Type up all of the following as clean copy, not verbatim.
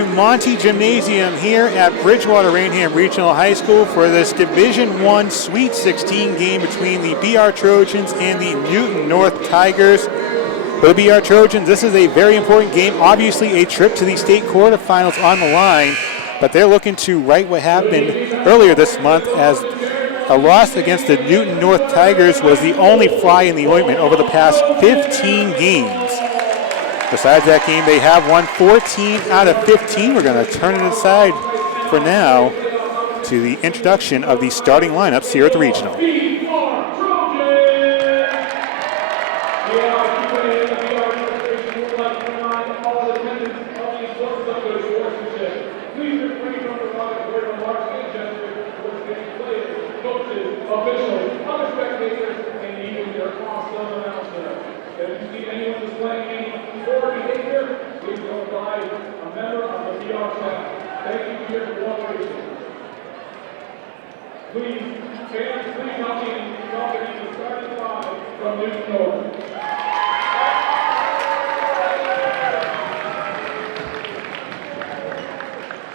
to Monty Gymnasium here at Bridgewater Rainham Regional High School for this Division I Sweet 16 game between the BR Trojans and the Newton North Tigers. For the BR Trojans, this is a very important game. Obviously, a trip to the state quarterfinals on the line, but they're looking to right what happened earlier this month, as a loss against the Newton North Tigers was the only fly in the ointment over the past 15 games. Besides that game, they have won 14 out of 15. We're going to turn it aside for now to the introduction of the starting lineups here at the Regional.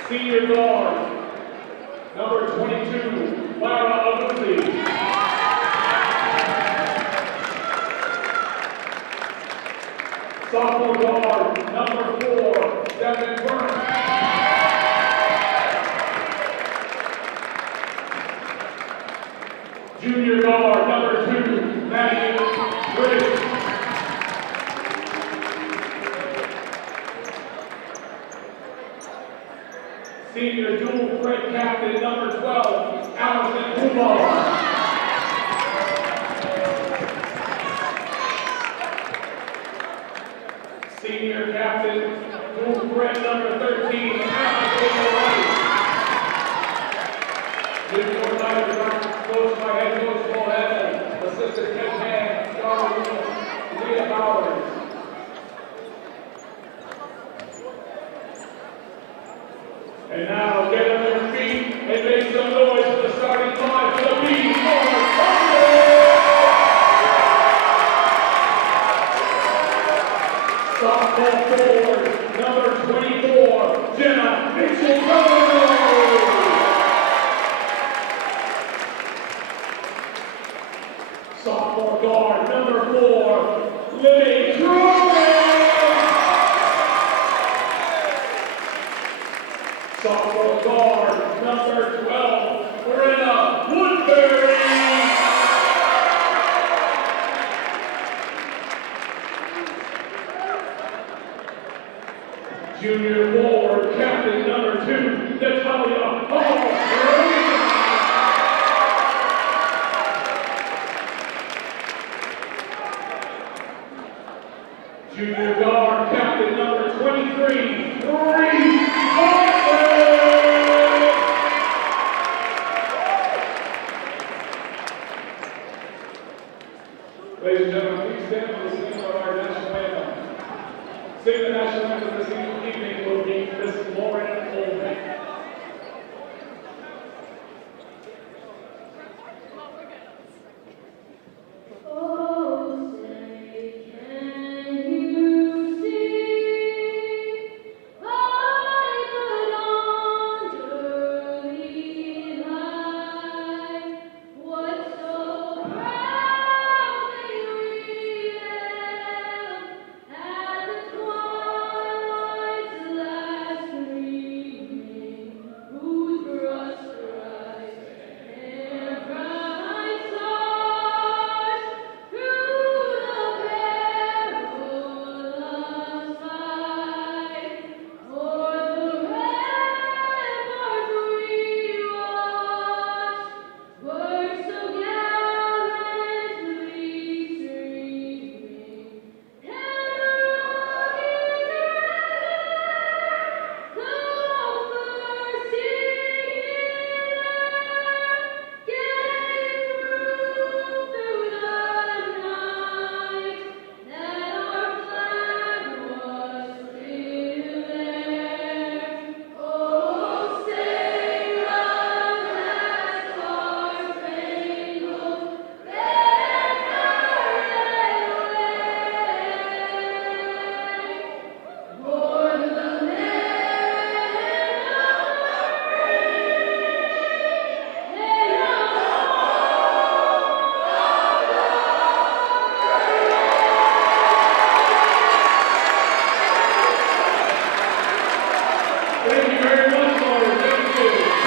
Senior guard, number 22, Lara Abuzi. Sophomore guard, number 4, Devin Burns. Junior guard, number 2, Maddie Bridge. Senior dual threat captain, number 12, Allison Kumar. Senior captain, dual threat, number 13, Allison White. Junior Tigers coached by head coach Paul Edmond, assistant head man, Charlie Leah Bowers. And now get on their feet and make some noise for the starting five for the B. Sophomore forward, number 24, Jenna Mitchell. Sophomore guard, number 4, Lily Trojan. Sophomore guard, number 12, Brenna Woodbury. Junior forward, captain number 2, Natalia Hall. Junior guard, captain number 23, Reese. Ladies and gentlemen, please stand for the singing of our national anthem. Sing the national anthem this evening will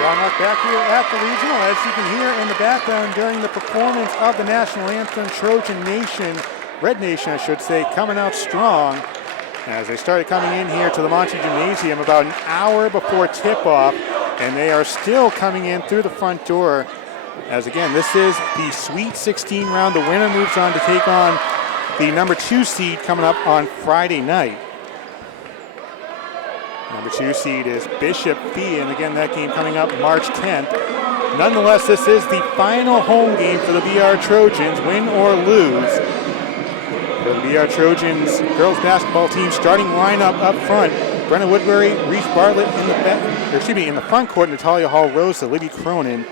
Monarch back here at the regional, as you can hear in the background during the performance of the national anthem, Trojan Nation, Red Nation I should say, coming out strong as they started coming in here to the Monty Gymnasium about an hour before tip-off, and they are still coming in through the front door. As again, this is the Sweet 16 round. The winner moves on to take on the number 2 seed coming up on Friday night. Number 2 seed is Bishop Fee, and again, that game coming up March 10th. Nonetheless, this is the final home game for the BR Trojans, win or lose. For the BR Trojans girls basketball team, starting lineup up front: Brenna Woodbury, Reese Bartlett in the front court, Natalia Hall-Rosa, Libby Cronin,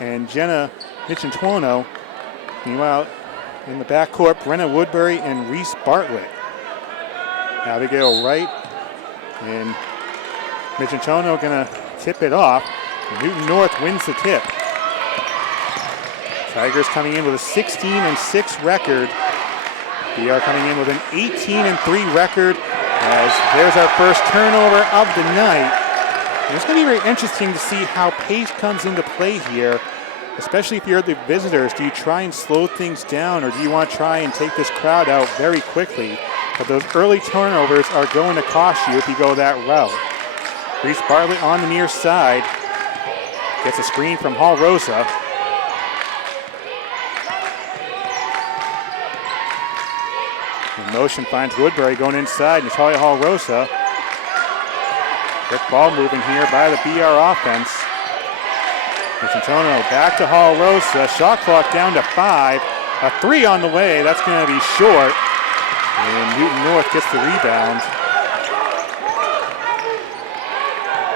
and Jenna Michintuono. Meanwhile, in the backcourt, Brenna Woodbury and Reese Bartlett. Abigail Wright and Michintuono gonna tip it off. Newton North wins the tip. Tigers coming in with a 16-6 record. BR coming in with an 18-3 record, as there's our first turnover of the night. And it's going to be very interesting to see how pace comes into play here, especially if you're the visitors. Do you try and slow things down, or do you want to try and take this crowd out very quickly? But those early turnovers are going to cost you if you go that route. Reese Bartlett on the near side. Gets a screen from Hall-Rosa. In motion finds Woodbury going inside. Natalia Hall-Rosa. Quick ball moving here by the BR offense. Michintuono back to Hall-Rosa. Shot clock down to 5. A 3 on the way. That's going to be short. And Newton North gets the rebound.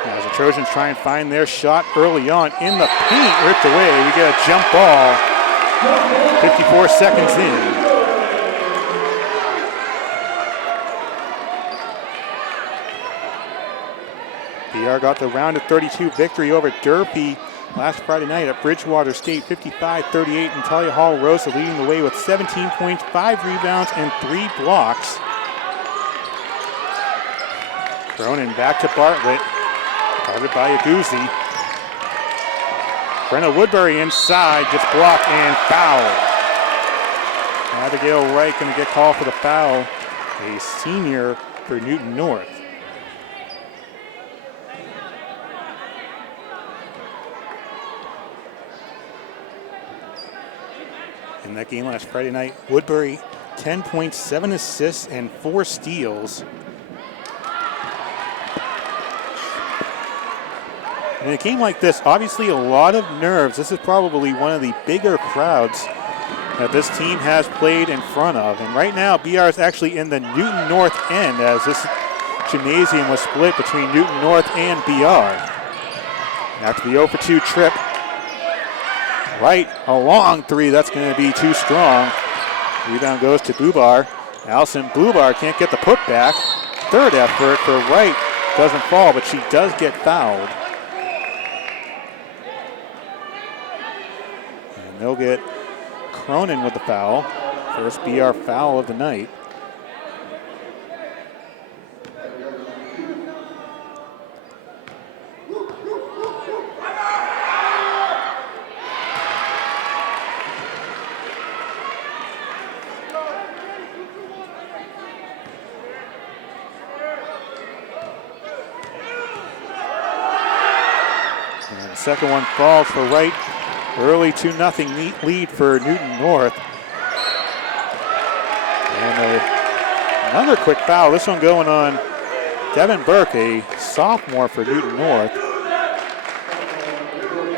As the Trojans try and find their shot early on in the paint, ripped away. We get a jump ball 54 seconds in. BR got the round of 32 victory over Derby last Friday night at Bridgewater State, 55-38. Natalia Hall-Rosa leading the way with 17 points, 5 rebounds, and 3 blocks. Cronin back to Bartlett. Guarded by Aguzzi. Brenna Woodbury inside, gets blocked and fouled. Abigail Wright going to get called for the foul, a senior for Newton North. In that game last Friday night, Woodbury 10 points, 7 assists, and 4 steals. In a game like this, obviously a lot of nerves. This is probably one of the bigger crowds that this team has played in front of. And right now, BR is actually in the Newton North end, as this gymnasium was split between Newton North and BR. After the 0-for-2 trip, Wright, a long 3, that's going to be too strong. Rebound goes to Bubar. Allison Bubar can't get the putback. Third effort for Wright, doesn't fall, but she does get fouled. And they'll get Cronin with the foul. First BR foul of the night. Second one falls for Wright. Early 2-0 lead for Newton North. And another quick foul. This one going on Devin Burke, a sophomore for Newton North.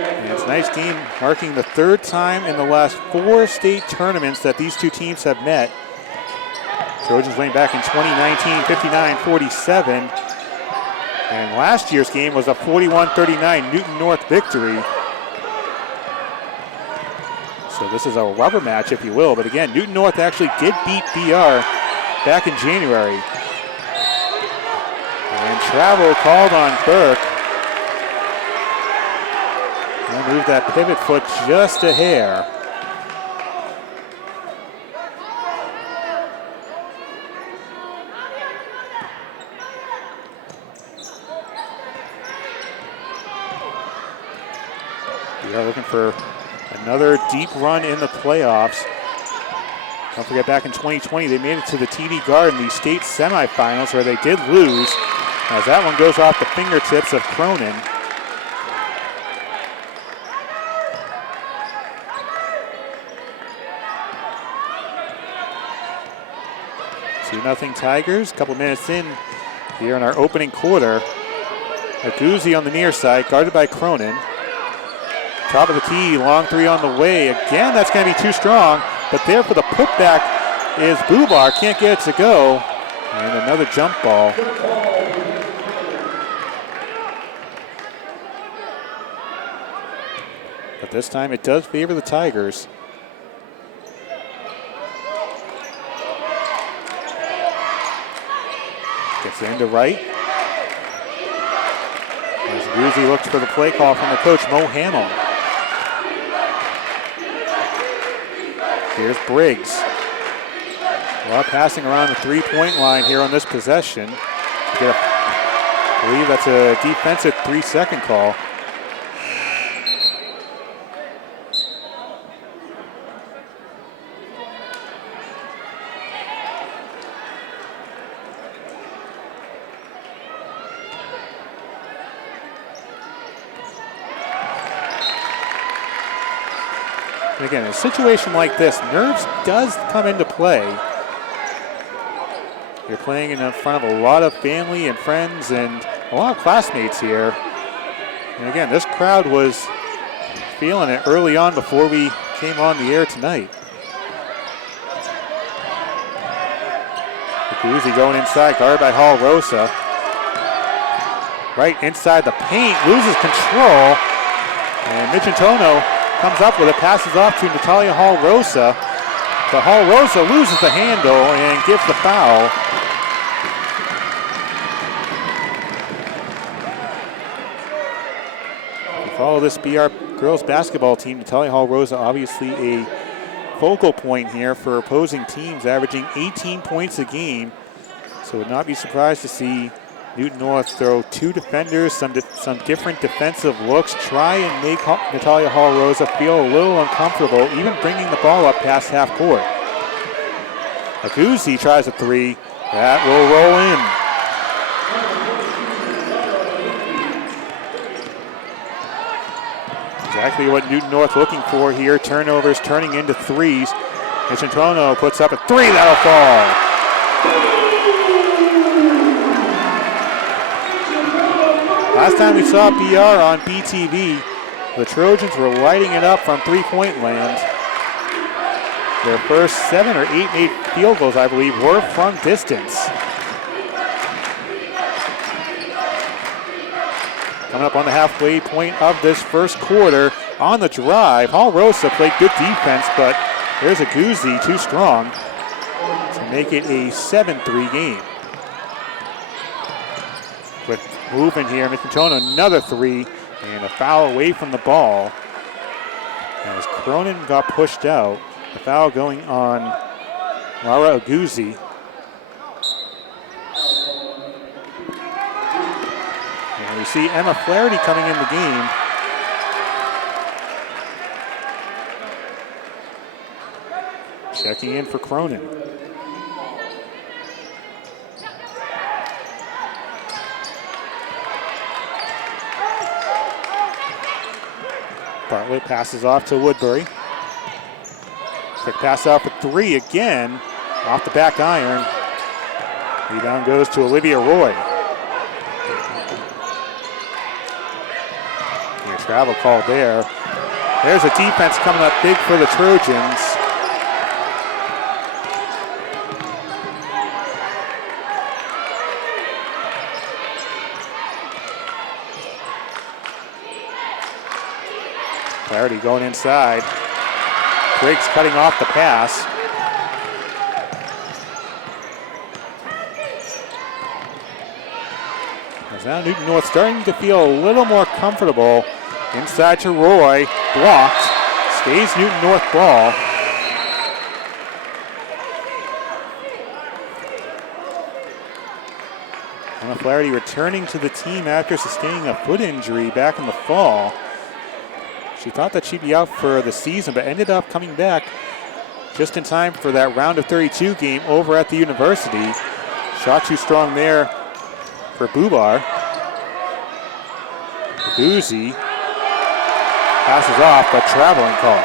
And it's a nice team, marking the 3rd time in the last 4 state tournaments that these two teams have met. Trojans winning back in 2019, 59-47. And last year's game was a 41-39 Newton North victory. So this is a rubber match, if you will. But again, Newton North actually did beat BR back in January. And travel called on Burke. And moved that pivot foot just a hair. We are looking for another deep run in the playoffs. Don't forget, back in 2020, they made it to the TD Garden, the state semifinals, where they did lose, as that one goes off the fingertips of Cronin. 2-0 Tigers. A couple minutes in here in our opening quarter. Aguzzi on the near side, guarded by Cronin. Top of the tee, long three on the way. Again, that's going to be too strong, but there for the putback is Bubar. Can't get it to go. And another jump ball. But this time it does favor the Tigers. Gets into right. As Aguzzi looks for the play call from the coach, Mo Hamill. Here's Briggs. A lot of passing around the three-point line here on this possession. I believe that's a defensive 3-second call. And again, in a situation like this, nerves does come into play. You're playing in front of a lot of family and friends and a lot of classmates here. And again, this crowd was feeling it early on before we came on the air tonight. Aguzzi going inside, guarded by Hall Rosa. Right inside the paint, loses control. And Michitono comes up with it, passes off to Natalia Hall Rosa. But Hall Rosa loses the handle and gives the foul. Follow this BR girls basketball team. Natalia Hall Rosa, obviously a focal point here for opposing teams, averaging 18 points a game. So would not be surprised to see Newton North throw two defenders, some different defensive looks, try and make Natalia Hall Rosa feel a little uncomfortable, even bringing the ball up past half court. Aguzzi tries a three. That will roll in. Exactly what Newton North looking for here. Turnovers turning into threes. Michitono puts up a three. That'll fall. Last time we saw BR on BTV, the Trojans were lighting it up from three-point land. Their first 7 or 8 made field goals, I believe, were from distance. Coming up on the halfway point of this first quarter on the drive. Hall Rosa played good defense, but there's Aguzzi too strong to make it a 7-3 game. Quick movement here. Michitono, another three, and a foul away from the ball. As Cronin got pushed out, the foul going on Laura Aguzzi. And we see Emma Flaherty coming in the game. Checking in for Cronin. Bartlett passes off to Woodbury. Quick pass out for three again. Off the back iron. Rebound goes to Olivia Roy. Travel call there. There's a defense coming up big for the Trojans. Flaherty going inside. Briggs cutting off the pass. As now Newton North starting to feel a little more comfortable. Inside to Roy, blocked, stays Newton North ball. Emma Flaherty returning to the team after sustaining a foot injury back in the fall. She thought that she'd be out for the season, but ended up coming back just in time for that round of 32 game over at the university. Shot too strong there for Bubar. Guzzi passes off, but traveling call.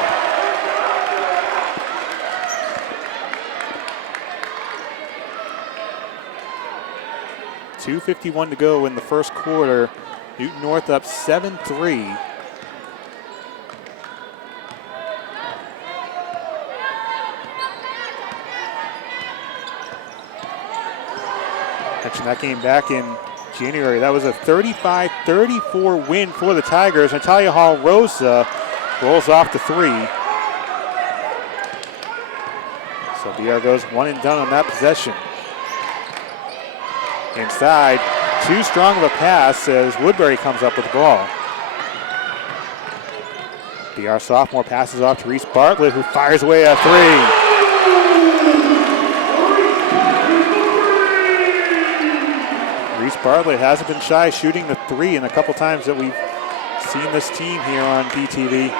.251 to go in the first quarter. Newton North up 7-3. Mentioned that game back in January. That was a 35-34 win for the Tigers. Natalia Hall Rosa rolls off the three. So BR goes one and done on that possession. Inside, too strong of a pass as Woodbury comes up with the ball. BR sophomore passes off to Reese Bartlett, who fires away a three. Reese Bartlett hasn't been shy shooting the three in a couple times that we've seen this team here on BTV.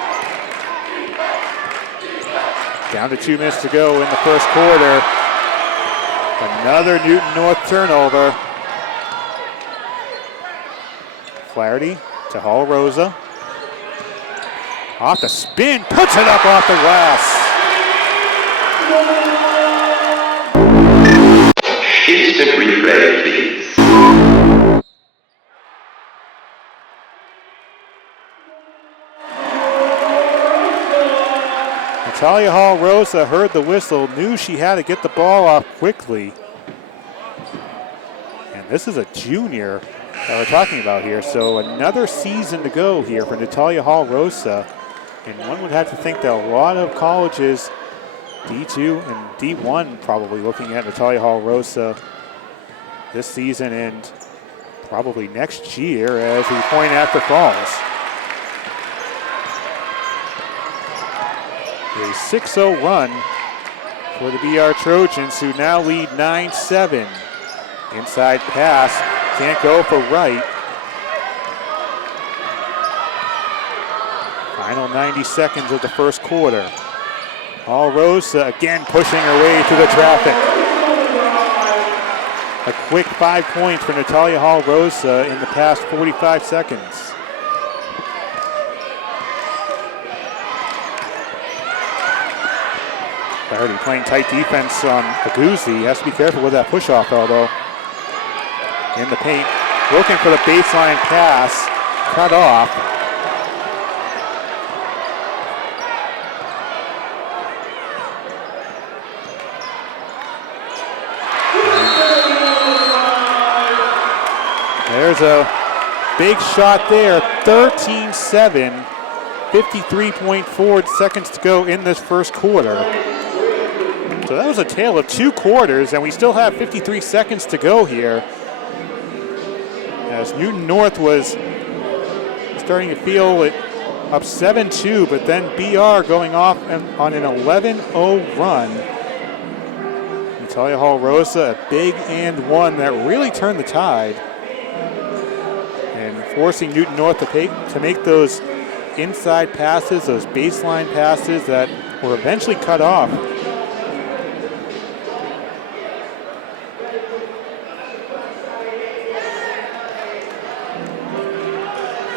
Down to 2 minutes to go in the first quarter. Another Newton North turnover. Flaherty to Hall Rosa. Off the spin, puts it up off the glass. Instant replay, please. Natalia Hall Rosa heard the whistle, knew she had to get the ball off quickly. And this is a junior that we're talking about here, so another season to go here for Natalia Hall Rosa. And one would have to think that a lot of colleges, D2 and D1, probably looking at Natalia Hall Rosa this season and probably next year as we point after falls. A 6-0 run for the BR Trojans, who now lead 9-7. Inside pass, can't go for right. Final 90 seconds of the first quarter. Hall Rosa again pushing her way through the traffic. A quick 5 points for Natalia Hall Rosa in the past 45 seconds. Already playing tight defense on Aguzzi. Has to be careful with that push-off elbow. In the paint, looking for the baseline pass, cut off. There's a big shot there, 13-7, 53.4 seconds to go in this first quarter. So that was a tale of 2 quarters, and we still have 53 seconds to go here. As Newton North was starting to feel it up 7-2, but then BR going off on an 11-0 run. Natalia Hall Rosa, a big and one that really turned the tide. And forcing Newton North to make those inside passes, those baseline passes that were eventually cut off.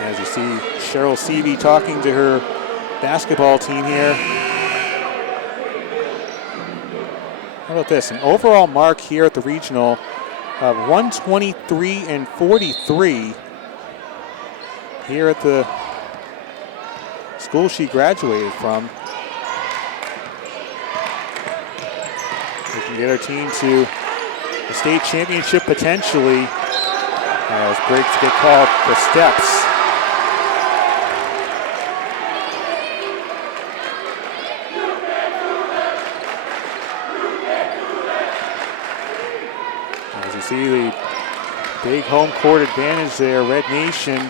As you see Cheryl Seavey talking to her basketball team here. How about this? An overall mark here at the regional of 123-43 here at the school she graduated from. We can get our team to the state championship potentially as breaks get called for steps. As you see the big home court advantage there, Red Nation,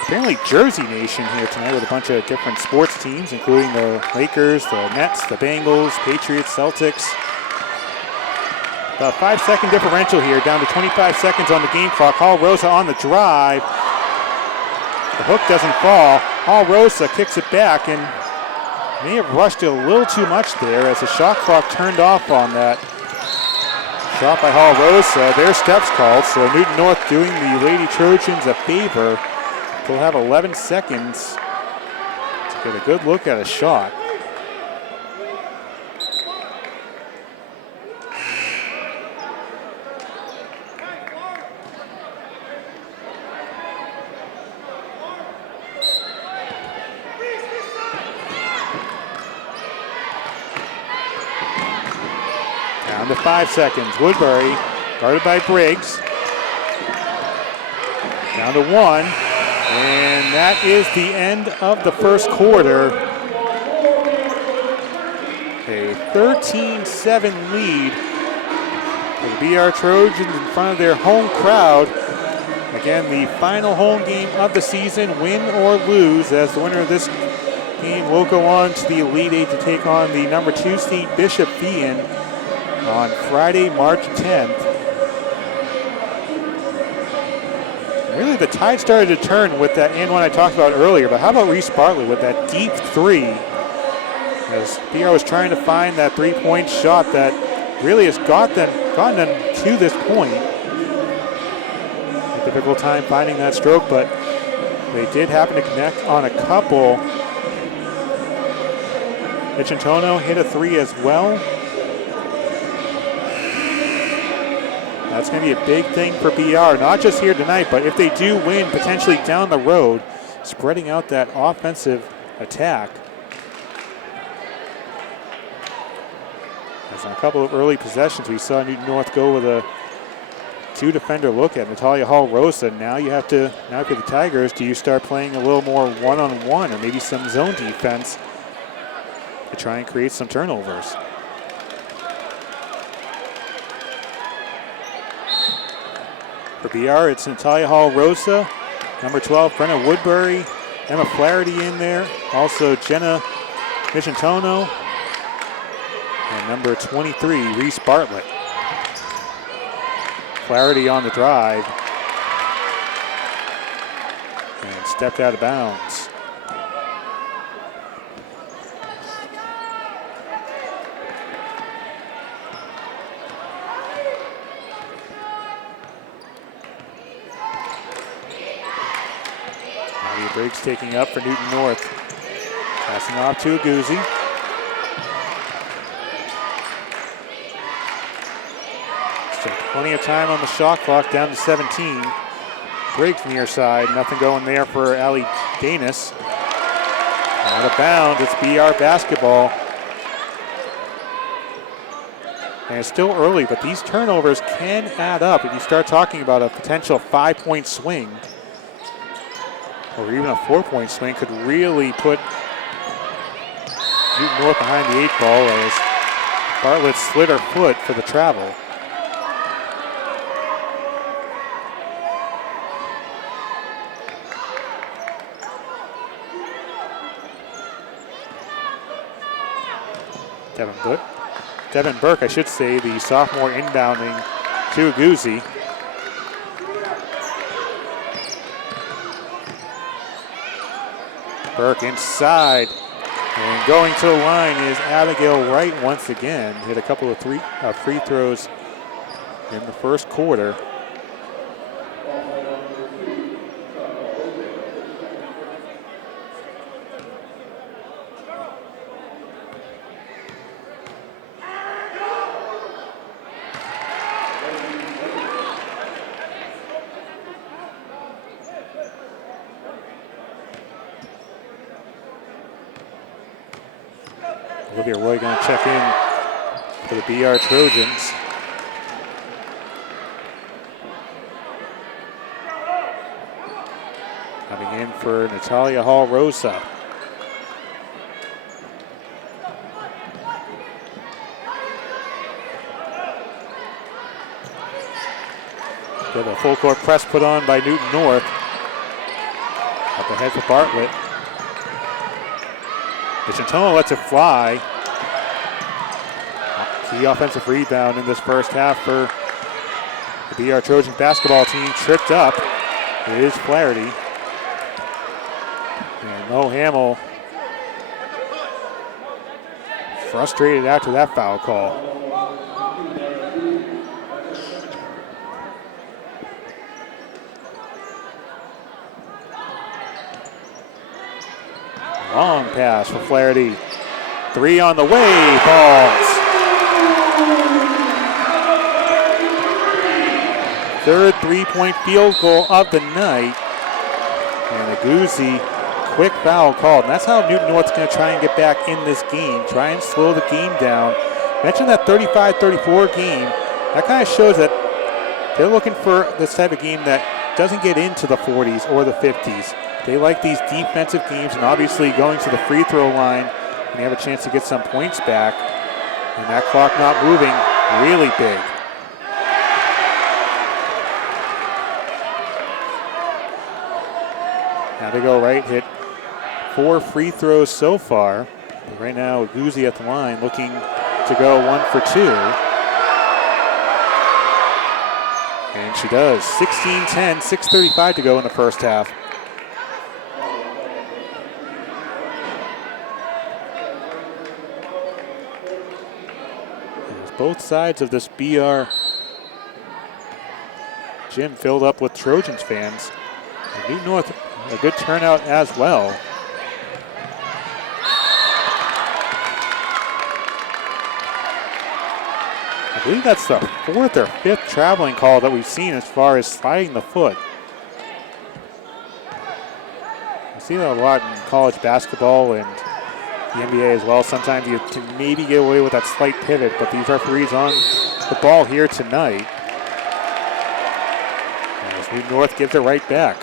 apparently Jersey Nation here tonight with a bunch of different sports teams, including the Lakers, the Nets, the Bengals, Patriots, Celtics. About 5-second differential here, down to 25 seconds on the game clock. Hall Rosa on the drive. The hook doesn't fall. Hall Rosa kicks it back and may have rushed it a little too much there as the shot clock turned off on that. Shot by Hall Rosa. Their steps called, so Newton North doing the Lady Trojans a favor. They'll have 11 seconds to get a good look at a shot. Down to 5 seconds. Woodbury guarded by Briggs. Down to 1. And that is the end of the first quarter. A 13-7 lead for the BR Trojans in front of their home crowd. Again, the final home game of the season, win or lose, as the winner of this game will go on to the Elite Eight to take on the number 2 seed Bishop Feehan on Friday, March 10th. Really, the tide started to turn with that and one I talked about earlier, but how about Reese Bartlett with that deep three? As BR was trying to find that three-point shot that really has gotten them to this point. A difficult time finding that stroke, but they did happen to connect on a couple. Michintono hit a three as well. That's going to be a big thing for BR, not just here tonight, but if they do win, potentially down the road, spreading out that offensive attack. As in a couple of early possessions, we saw Newton North go with a two-defender look at Natalia Hall Rosa. Now you have to, now for the Tigers, do you start playing a little more one-on-one or maybe some zone defense to try and create some turnovers? For BR, it's Natalia Hall Rosa, number 12, Brenna Woodbury, Emma Flaherty in there, also Jenna Michintono, and number 23, Reese Bartlett. Flaherty on the drive and stepped out of bounds. Briggs taking up for Newton North. Passing off to Aguzzi. Still plenty of time on the shot clock, down to 17. Briggs near side, nothing going there for Allie Danis. Out of bounds, it's BR basketball. And it's still early, but these turnovers can add up if you start talking about a potential 5-point swing. Or even a 4-point swing could really put Newton North behind the 8 ball as Bartlett slid her foot for the travel. Devin Burke, I should say, the sophomore inbounding to Aguzzi. Burke inside, and going to the line is Abigail Wright once again. Hit a couple of free throws in the first quarter. Olivia Roy going to check in for the BR Trojans. Coming in for Natalia Hall Rosa. Get a full court press put on by Newton North. Up ahead for Bartlett. Michintono lets it fly. Key offensive rebound in this first half for the BR Trojan basketball team. Tripped up. It is Flaherty. Mo Hamill frustrated after that foul call. Long pass for Flaherty. 3 on the way, falls. Third three-point field goal of the night. And a Guzzi quick foul called. And that's how Newton North's going to try and get back in this game. Try and slow the game down. Mentioned that 35-34 game. That kind of shows that they're looking for this type of game that doesn't get into the 40s or the 50s. They like these defensive games, and obviously going to the free throw line, and you have a chance to get some points back. And that clock not moving, really big. Now they go right, hit 4 free throws so far. But right now, Guzzi at the line looking to go 1 for 2. And she does. 16-10, 6:35 to go in the first half. There's both sides of this BR gym filled up with Trojans fans. And Newton North, a good turnout as well. I believe that's the 4th or 5th traveling call that we've seen as far as sliding the foot. I see that a lot in college basketball and the NBA as well. Sometimes you can maybe get away with that slight pivot, but these referees on the ball here tonight. As Newton North gives it right back.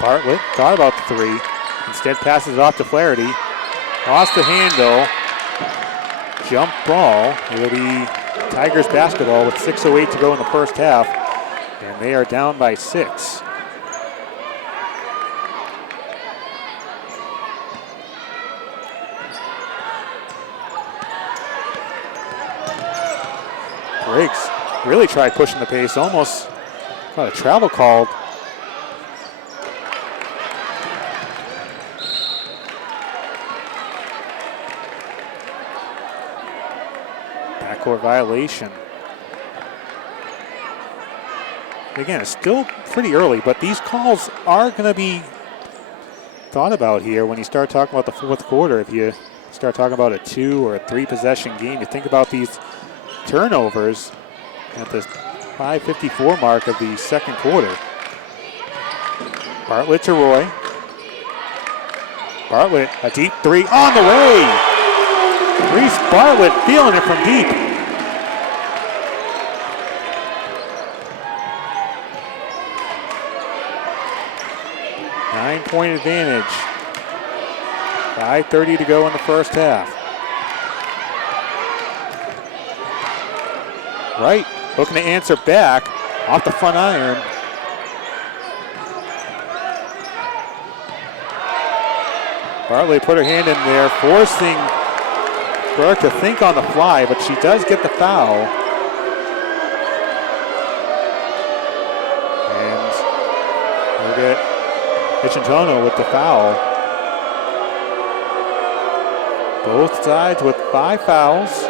Bartlett thought about the 3. Instead passes it off to Flaherty. Lost the handle. Jump ball. It'll be Tigers basketball with 6:08 to go in the first half. And they are down by 6. Briggs really tried pushing the pace. Almost got a travel called. Court violation. Again, it's still pretty early, but these calls are going to be thought about here when you start talking about the fourth quarter. If you start talking about a 2 or a 3 possession game, you think about these turnovers at the 5:54 mark of the second quarter. Bartlett to Roy. Bartlett, a deep 3 on the way. Reese Bartlett feeling it from deep. 9-point advantage. 5:30 to go in the first half. Wright looking to answer back off the front iron. Bartlett put her hand in there, forcing Burke to think on the fly, but she does get the foul. And we'll get Pichintono with the foul. Both sides with 5 fouls.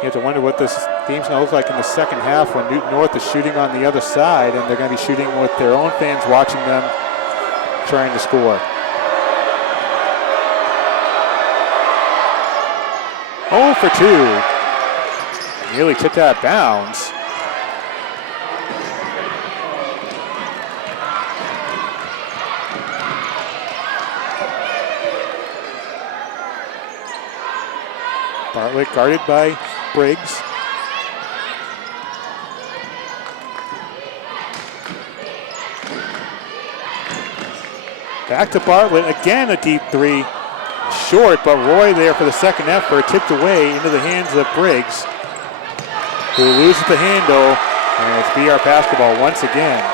You have to wonder what this game's going to look like in the second half when Newton North is shooting on the other side, and they're going to be shooting with their own fans watching them trying to score. Oh for 2. Nearly took that out of bounds. Bartlett guarded by Briggs. Back to Bartlett, again a deep three. Short, but Roy there for the second effort, tipped away into the hands of Briggs, who loses the handle, and it's BR basketball once again.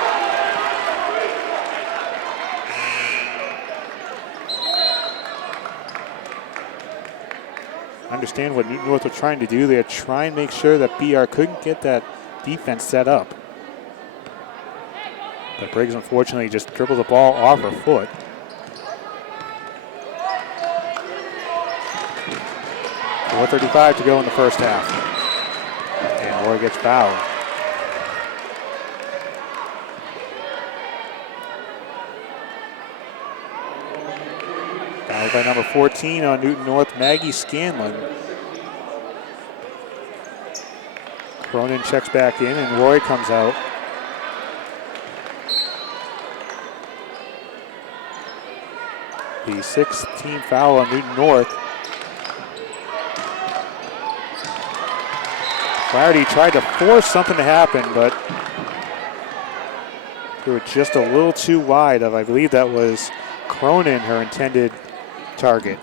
I understand what Newton North was trying to do there, try and make sure that BR couldn't get that defense set up. But Briggs unfortunately just dribbled the ball off her foot. .4:35 to go in the first half. And Roy gets fouled. Fouled by number 14 on Newton North, Maggie Scanlon. Cronin checks back in and Roy comes out. The sixth team foul on Newton North. Flaherty tried to force something to happen, but they were just a little too wide of, I believe that was Cronin, her intended target.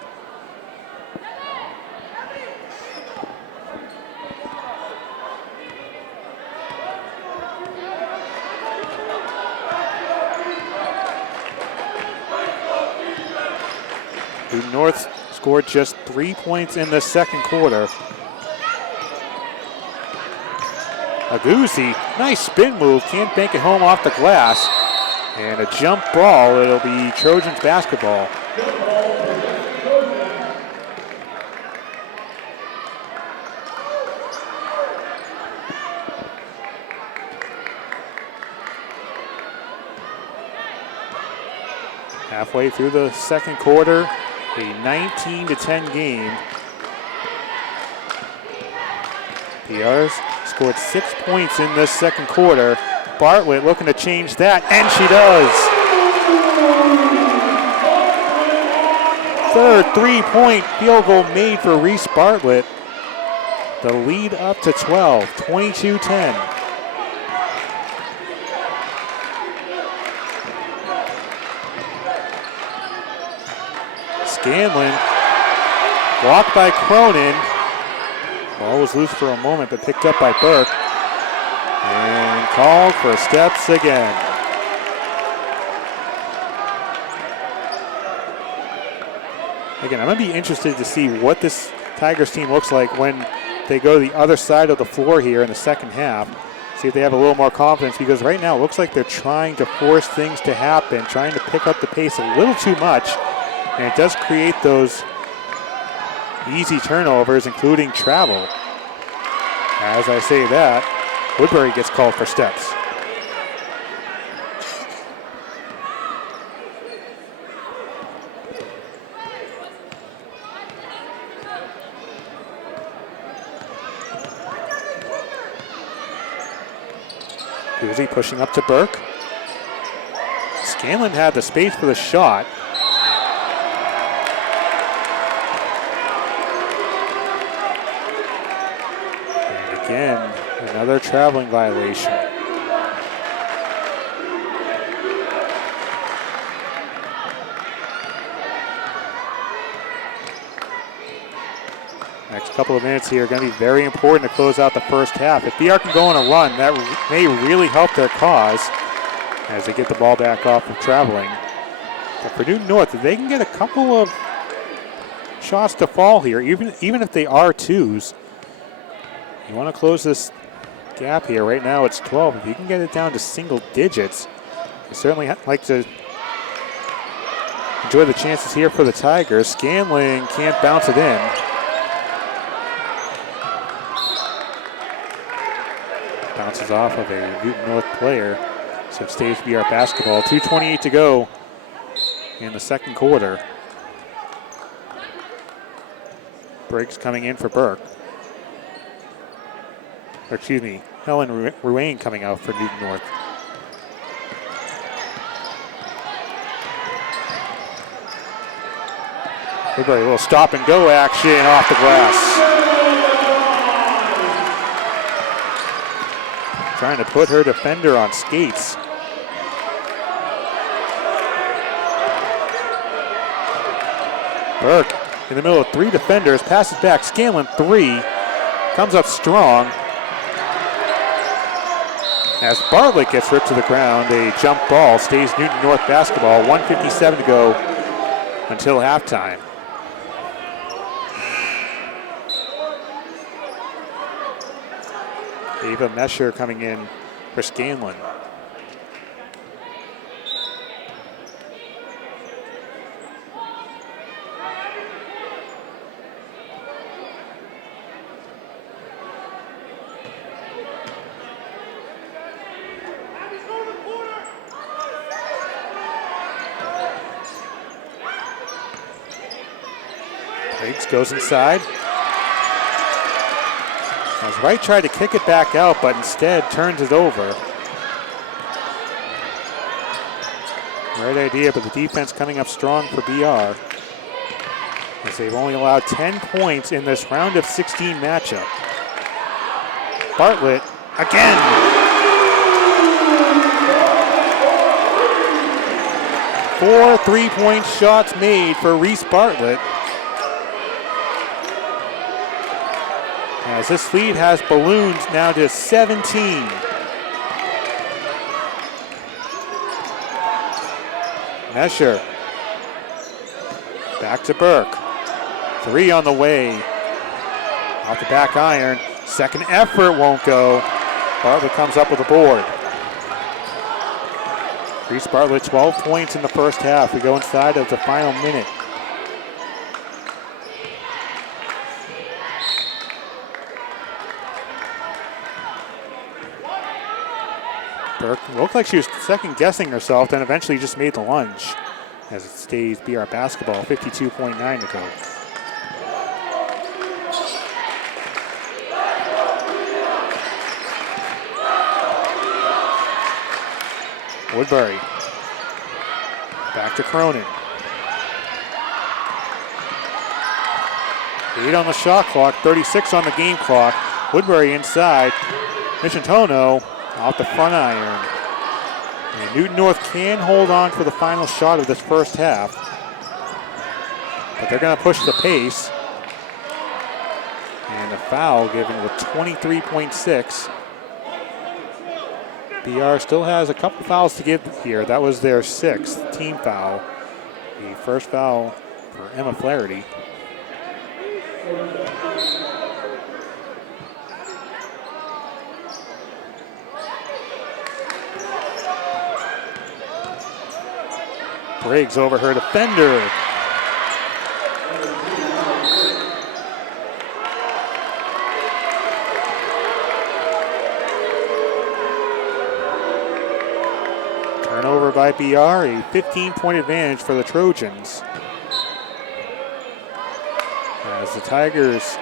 Newton North scored just 3 points in the second quarter. Aguzzi, nice spin move, can't bank it home off the glass. And a jump ball, it'll be Trojans basketball. Halfway through the second quarter, a 19-10 game. PRs scored 6 points in this second quarter. Bartlett looking to change that, and she does. Third three-point field goal made for Reese Bartlett. The lead up to 12, 22-10. Scanlon, blocked by Cronin. Ball was loose for a moment, but picked up by Burke. And called for steps again. Again, I'm going to be interested to see what this Tigers team looks like when they go to the other side of the floor here in the second half. See if they have a little more confidence, because right now it looks like they're trying to force things to happen, trying to pick up the pace a little too much. And it does create those easy turnovers, including travel. As I say that, Woodbury gets called for steps. Guzzi pushing up to Burke. Scanlon had the space for the shot. Again, another traveling violation. Next couple of minutes here are going to be very important to close out the first half. If BR can go on a run, that may really help their cause as they get the ball back off of traveling. But for Newton North, if they can get a couple of shots to fall here, even if they are twos, you want to close this gap here. Right now it's 12. If you can get it down to single digits, you certainly like to enjoy the chances here for the Tigers. Scanlon can't bounce it in. Bounces off of a Newton North player, so it stays BR basketball. 2:28 to go in the second quarter. Briggs coming in for Burke. Or excuse me, Helen Ruane coming out for Newton North. Woodbury, a little stop and go action off the glass. trying to put her defender on skates. Burke in the middle of 3 defenders, passes back, Scanlon 3, comes up strong. As Bartlett gets ripped to the ground, a jump ball, stays Newton North basketball, 1:57 to go until halftime. Ava Mesher coming in for Scanlon. Briggs goes inside. As Wright tried to kick it back out, but instead turns it over. Right idea, but the defense coming up strong for BR. As they've only allowed 10 points in this round of 16 matchup. Bartlett again. 4 3-point shots made for Reese Bartlett. As this lead has ballooned now to 17. Mesher. Back to Burke. 3 on the way. Off the back iron. Second effort won't go. Bartlett comes up with a board. Reese Bartlett 12 points in the first half. We go inside of the final minute. Burke looked like she was second guessing herself, then eventually just made the lunge as it stays BR basketball, 52.9 to go. Woodbury. Back to Cronin. 8 on the shot clock, 36 on the game clock. Woodbury inside. Michitono off the front iron. And Newton North can hold on for the final shot of this first half. But they're going to push the pace. And a foul given with 23.6. BR still has a couple fouls to give here. That was their 6th team foul. The first foul for Emma Flaherty. Briggs over her defender. Turnover by BR, a 15-point advantage for the Trojans. As the Tigers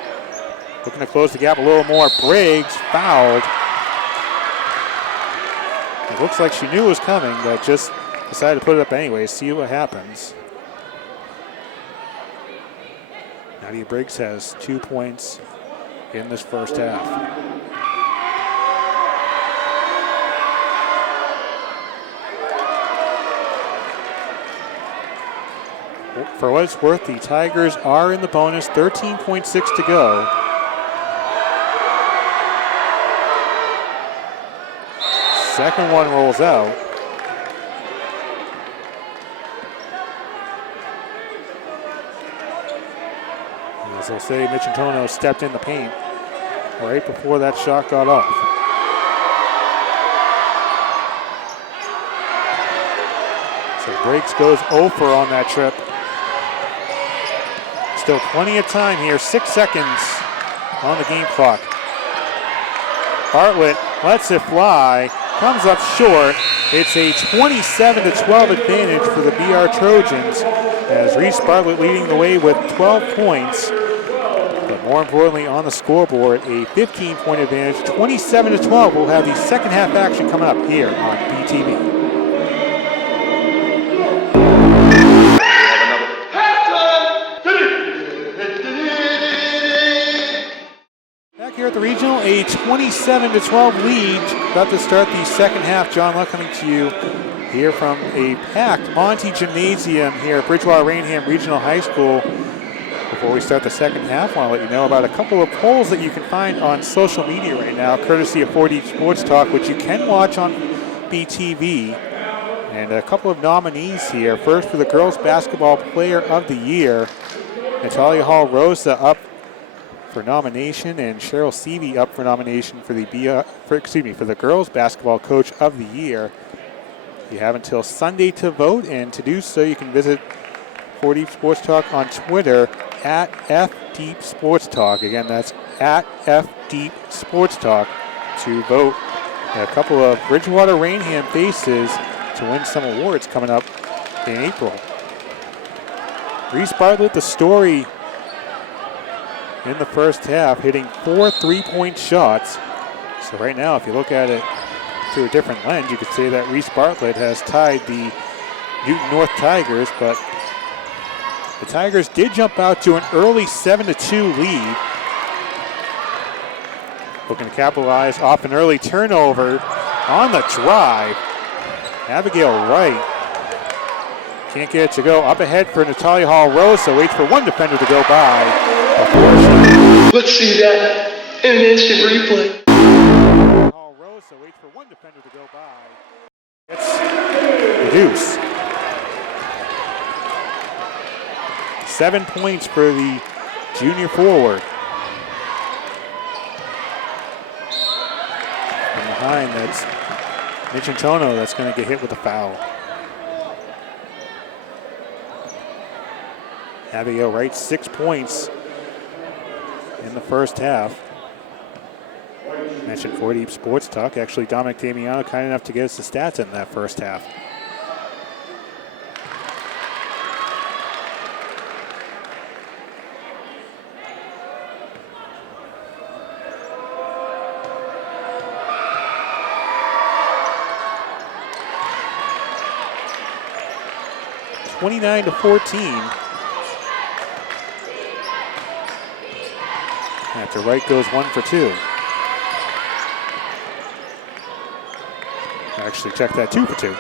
looking to close the gap a little more. Briggs fouled. It looks like she knew it was coming, but just decided to put it up anyway, see what happens. Nadia Briggs has 2 points in this first half. For what it's worth, the Tigers are in the bonus, 13.6 to go. Second one rolls out. As they'll say, Michitono stepped in the paint right before that shot got off. So Briggs goes 0 for on that trip. Still plenty of time here, 6 seconds on the game clock. Bartlett lets it fly, comes up short. It's a 27-12 advantage for the BR Trojans as Reese Bartlett leading the way with 12 points. But more importantly on the scoreboard, a 15-point advantage, 27-12. We'll have the second half action coming up here on BTV. here at the regional, a 27-12 lead. About to start the second half. John Luck coming to you here from a packed Monty Gymnasium here at Bridgewater Rainham Regional High School. Before we start the second half, I want to let you know about a couple of polls that you can find on social media right now, courtesy of 4D Sports Talk, which you can watch on BTV. And a couple of nominees here. First, for the Girls Basketball Player of the Year, Natalia Hall-Rosa up for nomination, and Cheryl Seavey up for nomination for the for the Girls Basketball Coach of the Year. You have until Sunday to vote, and to do so, you can visit 4D Sports Talk on Twitter at FDeep Sports Talk. Again, that's at FDeep Sports Talk to vote. A couple of Bridgewater Rainham faces to win some awards coming up in April. Reese Bartlett, the story in the first half, hitting 4 3-point shots. So right now, if you look at it through a different lens, you could say that Reese Bartlett has tied the Newton North Tigers, but the Tigers did jump out to an early 7-2 lead. Looking to capitalize off an early turnover on the drive. Abigail Wright can't get it to go. Up ahead for Natalia Hall-Rosa. Waits for one defender to go by. Let's see that in an instant replay. Hall-Rosa waits for one defender to go by. It's the deuce. 7 points for the junior forward. From behind, that's Mitch Antono that's going to get hit with a foul. Abigail Wright, 6 points in the first half. Mentioned 4D Sports Talk. Actually, Dominic Damiano kind enough to get us the stats in that first half. (29-14). After Wright goes 1 for 2. Actually, check that, 2 for 2.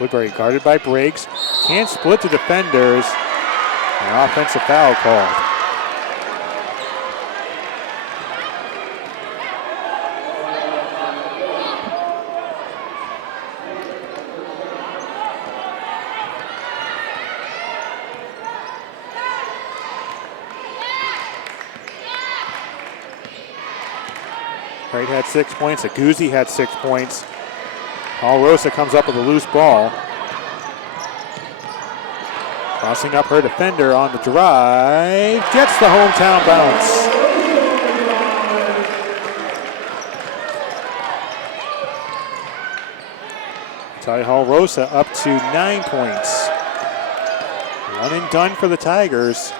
Woodbury guarded by Briggs. Can't split the defenders. An offensive foul called. Wright had 6 points. Aguzzi had 6 points. Hall-Rosa comes up with a loose ball. Crossing up her defender on the drive. Gets the hometown bounce. Ty Hall-Rosa up to 9 points. One and done for the Tigers.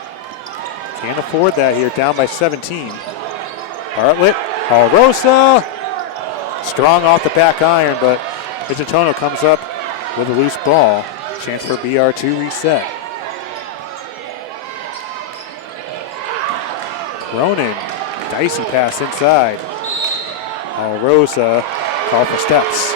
Can't afford that here, down by 17. Bartlett. Hall-Rosa, strong off the back iron, but Antono comes up with a loose ball. Chance for BR2 reset. Cronin, dicey pass inside. Hall-Rosa, call for steps.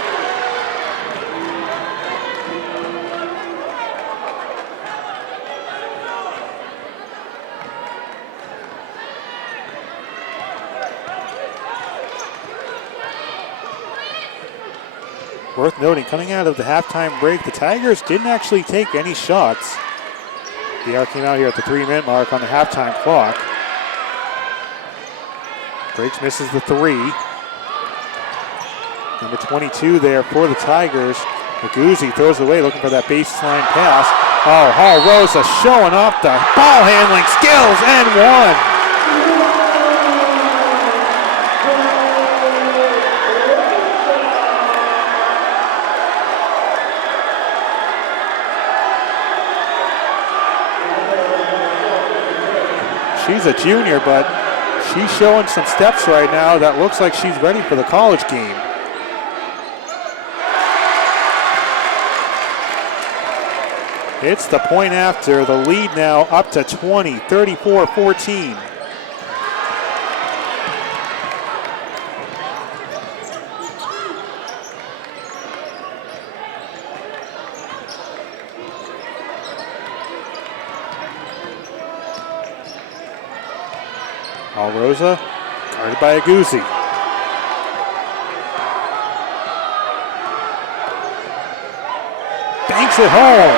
Worth noting, coming out of the halftime break, the Tigers didn't actually take any shots. BR came out here at the 3-minute mark on the halftime clock. Briggs misses the 3. Number 22 there for the Tigers. Aguzzi throws away, looking for that baseline pass. Oh, Hall-Rosa showing off the ball handling skills and one. She's a junior, but she's showing some steps right now that looks like she's ready for the college game. It's the point after. The lead now up to 20, 34-14. Rosa, guarded by Aguzzi. Banks it home.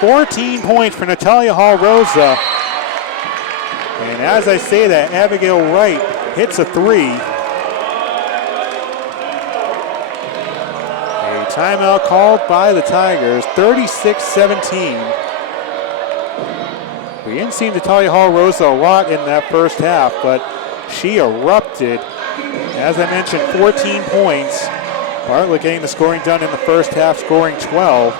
"14 points for Natalia Hall Rosa. And as I say that, Abigail Wright hits a three. A timeout called by the Tigers, 36-17. We didn't see Natalia Hall Rosa a lot in that first half, but she erupted. As I mentioned, 14 points. Bartlett getting the scoring done in the first half, scoring 12.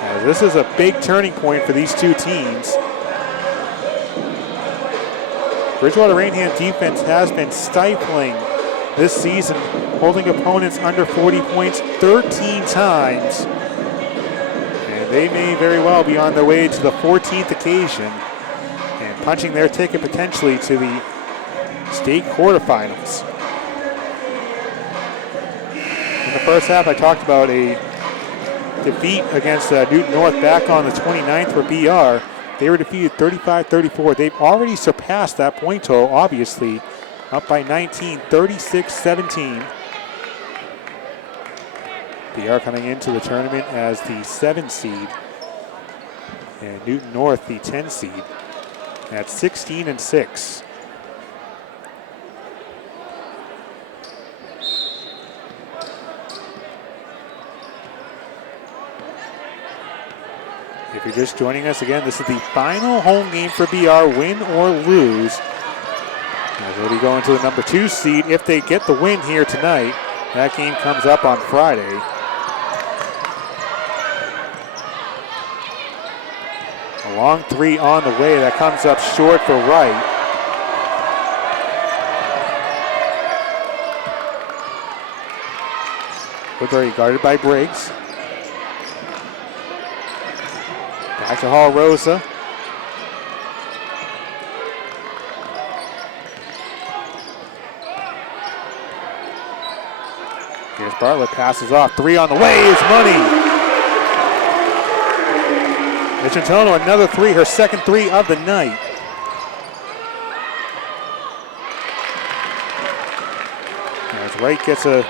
As this is a big turning point for these two teams. Bridgewater Rainham defense has been stifling this season, holding opponents under 40 points 13 times. They may very well be on their way to the 14th occasion and punching their ticket potentially to the state quarterfinals. In the first half, I talked about a defeat against Newton North back on the 29th for BR. They were defeated 35-34. They've already surpassed that point total, obviously, up by 19, 36-17. BR coming into the tournament as the 7 seed, and Newton North the 10 seed at 16-6. If you're just joining us again, this is the final home game for BR, win or lose. As they'll be going to the number 2 seed if they get the win here tonight. That game comes up on Friday. A long three on the way. That comes up short for Wright. Woodbury guarded by Briggs. Back to Hall Rosa. Here's Bartlett, passes off. Three on the way is money. Michitono, another three, her second three of the night. As Wright gets a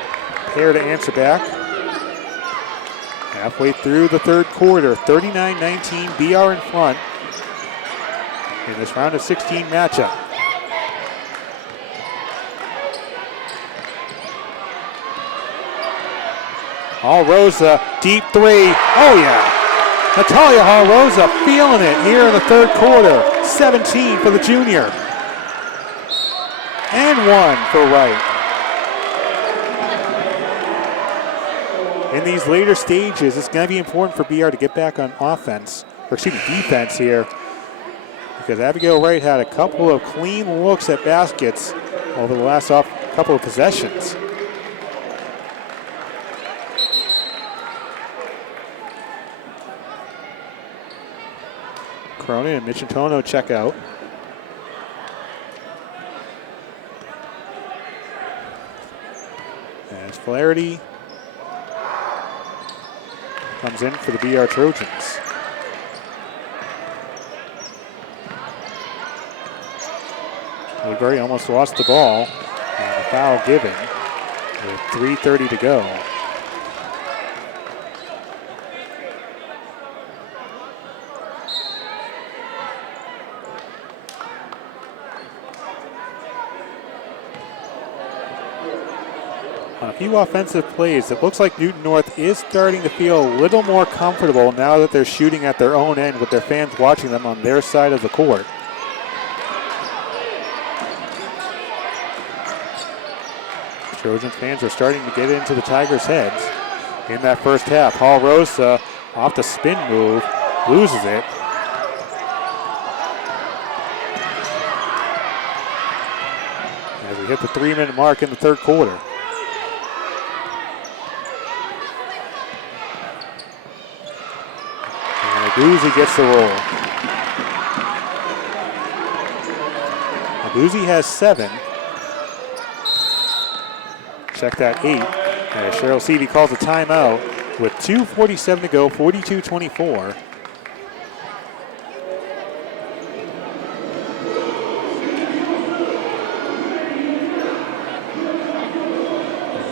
pair to answer back. Halfway through the third quarter, 39-19, BR in front in this round of 16 matchup. Hall Rosa, deep three. Oh yeah. Natalia Hall Rosa feeling it here in the third quarter. 17 for the junior. And one for Wright. In these later stages, it's going to be important for BR to get back on offense, or excuse me, defense here, because Abigail Wright had a couple of clean looks at baskets over the last couple of possessions. Cronin and Michitono check out. As Flaherty comes in for the BR Trojans. Woodbury almost lost the ball, and a foul given with 3:30 to go. On a few offensive plays, it looks like Newton North is starting to feel a little more comfortable now that they're shooting at their own end with their fans watching them on their side of the court. Trojan fans are starting to get into the Tigers' heads. In that first half, Hall Rosa off the spin move, loses it. As we hit the 3-minute mark in the third quarter. Boozy gets the roll. Boozy has 7. Check that 8. And Cheryl Seavey calls a timeout with 2:47 to go, 42-24.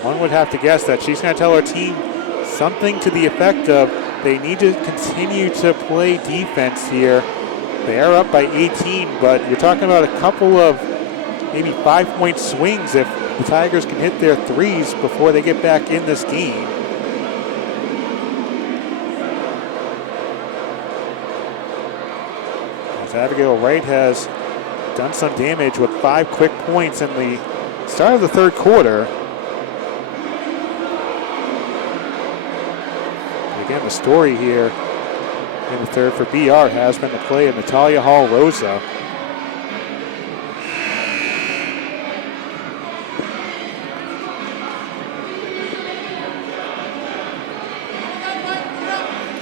One would have to guess that she's going to tell her team something to the effect of they need to continue to play defense here. They are up by 18, but you're talking about a couple of maybe 5-point swings if the Tigers can hit their threes before they get back in this game. As Abigail Wright has done some damage with 5 quick points in the start of the third quarter. Again, the story here in the third for BR has been the play of Natalia Hall-Rosa.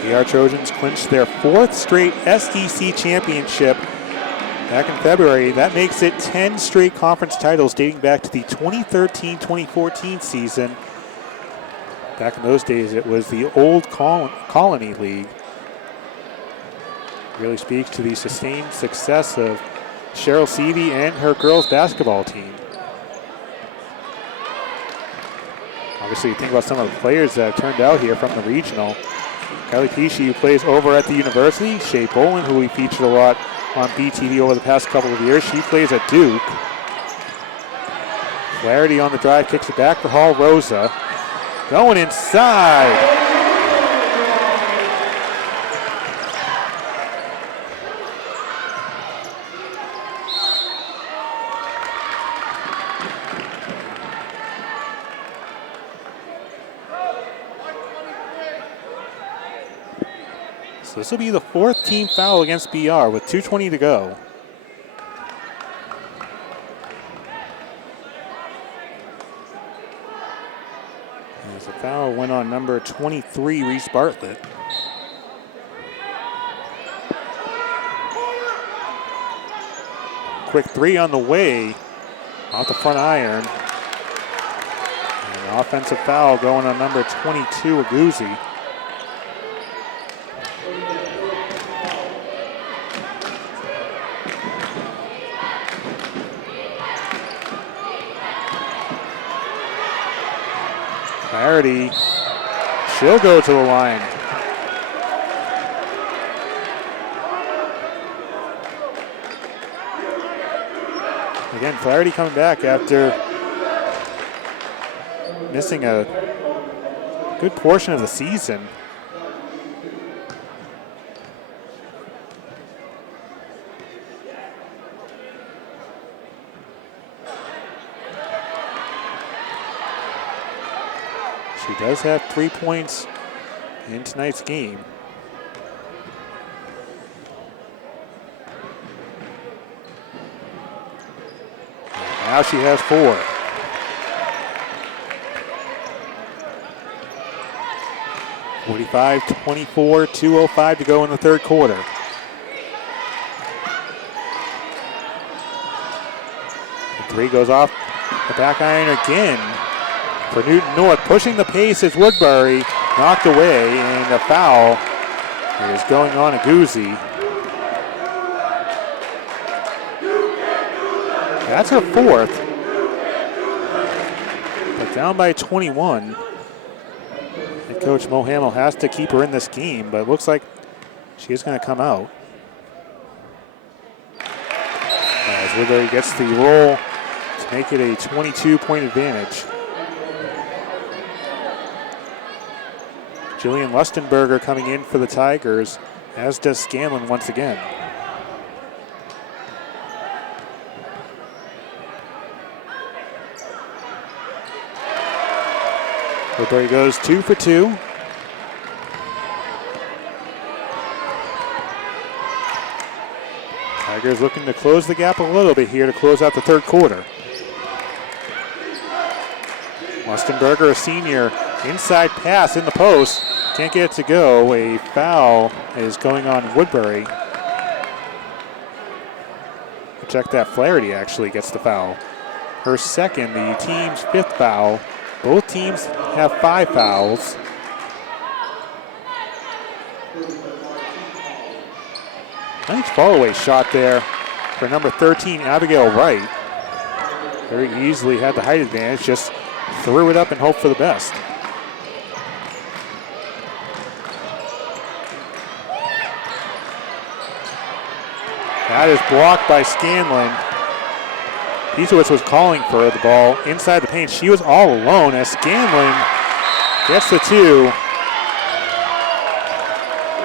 BR Trojans clinched their 4th straight SEC championship back in February. That makes it 10 straight conference titles dating back to the 2013-2014 season. Back in those days, it was the old Colony League. Really speaks to the sustained success of Cheryl Seavey and her girls basketball team. Obviously, you think about some of the players that have turned out here from the regional. Kylie Peachy, who plays over at the university. Shea Boland, who we featured a lot on BTV over the past couple of years. She plays at Duke. Flaherty on the drive, kicks it back for Hall-Rosa. Going inside. So this will be the 4th team foul against BR with 2:20 to go. As the foul went on number 23, Reese Bartlett. Quick 3 on the way, off the front iron. And an offensive foul going on number 22, Aguzzi. Flaherty, she'll go to the line. Again, Flaherty coming back after missing a good portion of the season. She does have 3 points in tonight's game. And now she has 4. (45-24), 2:05 to go in the third quarter. The 3 goes off the back iron again. For Newton North, pushing the pace is Woodbury, knocked away, and a foul is going on Aguzzi. That's her 4th. But down by 21. Head coach Mo Hamill has to keep her in this game, but it looks like she is going to come out. As Woodbury gets the roll to make it a 22-point advantage. Jillian Lustenberger coming in for the Tigers, as does Scanlon once again. Woodbury goes 2 for 2. Tigers looking to close the gap a little bit here to close out the third quarter. Lustenberger, a senior, inside pass in the post. can't get it to go. A foul is going on Woodbury. Check that. Flaherty actually gets the foul. Her second, the team's 5th foul. Both teams have 5 fouls. Nice fall-away shot there for number 13, Abigail Wright. Very easily had the height advantage, just threw it up and hoped for the best. That is blocked by Scanlon. Piesowitz was calling for the ball inside the paint. She was all alone as Scanlon gets the 2.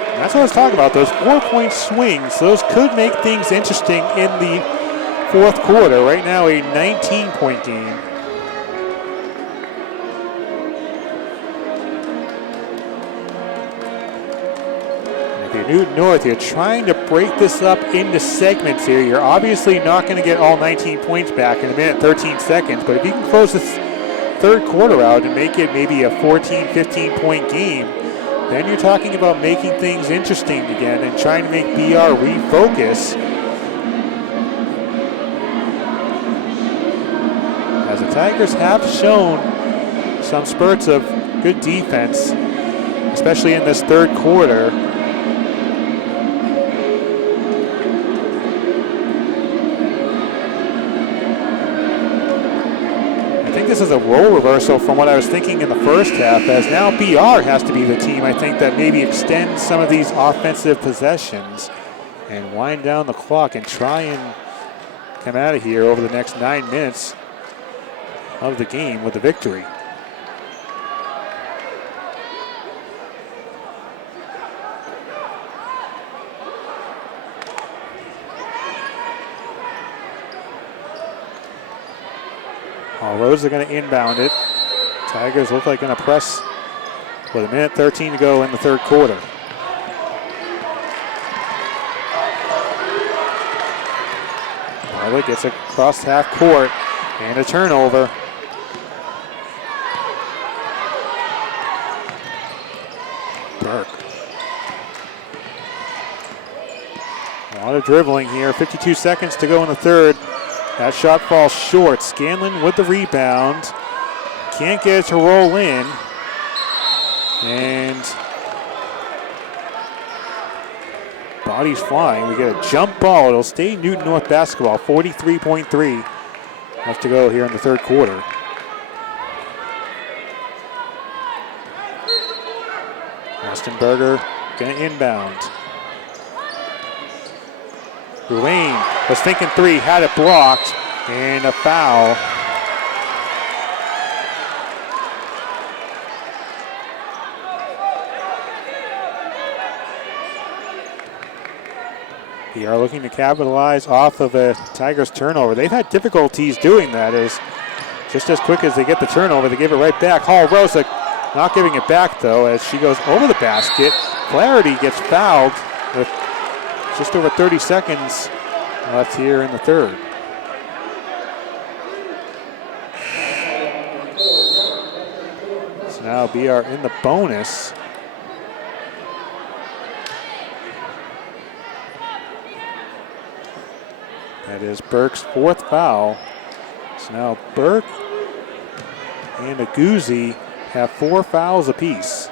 And that's what I was talking about, those 4-point swings. Those could make things interesting in the 4th quarter. Right now, a 19-point game. Newton North, you're trying to break this up into segments here. You're obviously not going to get all 19 points back in a minute, 13 seconds, but if you can close this 3rd quarter out and make it maybe a 14, 15-point game, then you're talking about making things interesting again and trying to make BR refocus. As the Tigers have shown some spurts of good defense, especially in this 3rd quarter. This is a role reversal from what I was thinking in the first half, as now BR has to be the team, I think, that maybe extends some of these offensive possessions and wind down the clock and try and come out of here over the next 9 minutes of the game with the victory. Rose are going to inbound it. Tigers look like going to press with a minute 13 to go in the 3rd quarter. Bartlett gets across half court and a turnover. Burke. A lot of dribbling here. 52 seconds to go in the 3rd. That shot falls short. Scanlon with the rebound. Can't get it to roll in. And bodies flying. We get a jump ball. It'll stay Newton North basketball. 43.3 left to go here in the 3rd quarter. Westenberger going to inbound. Ruane was thinking 3, had it blocked, and a foul. We are looking to capitalize off of a Tigers turnover. They've had difficulties doing that, as just as quick as they get the turnover, they give it right back. Hall Rosa not giving it back, though, as she goes over the basket. Flaherty gets fouled with just over 30 seconds left here in the 3rd. So now BR in the bonus. That is Burke's 4th foul. So now Burke and Aguzzi have 4 fouls apiece.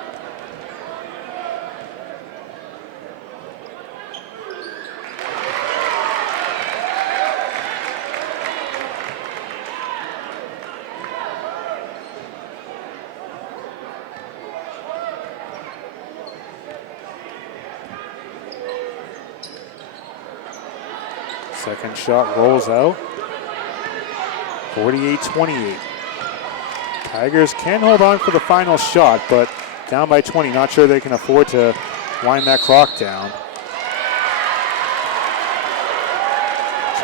Second shot rolls out. 48-28. Tigers can hold on for the final shot, but down by 20. Not sure they can afford to wind that clock down.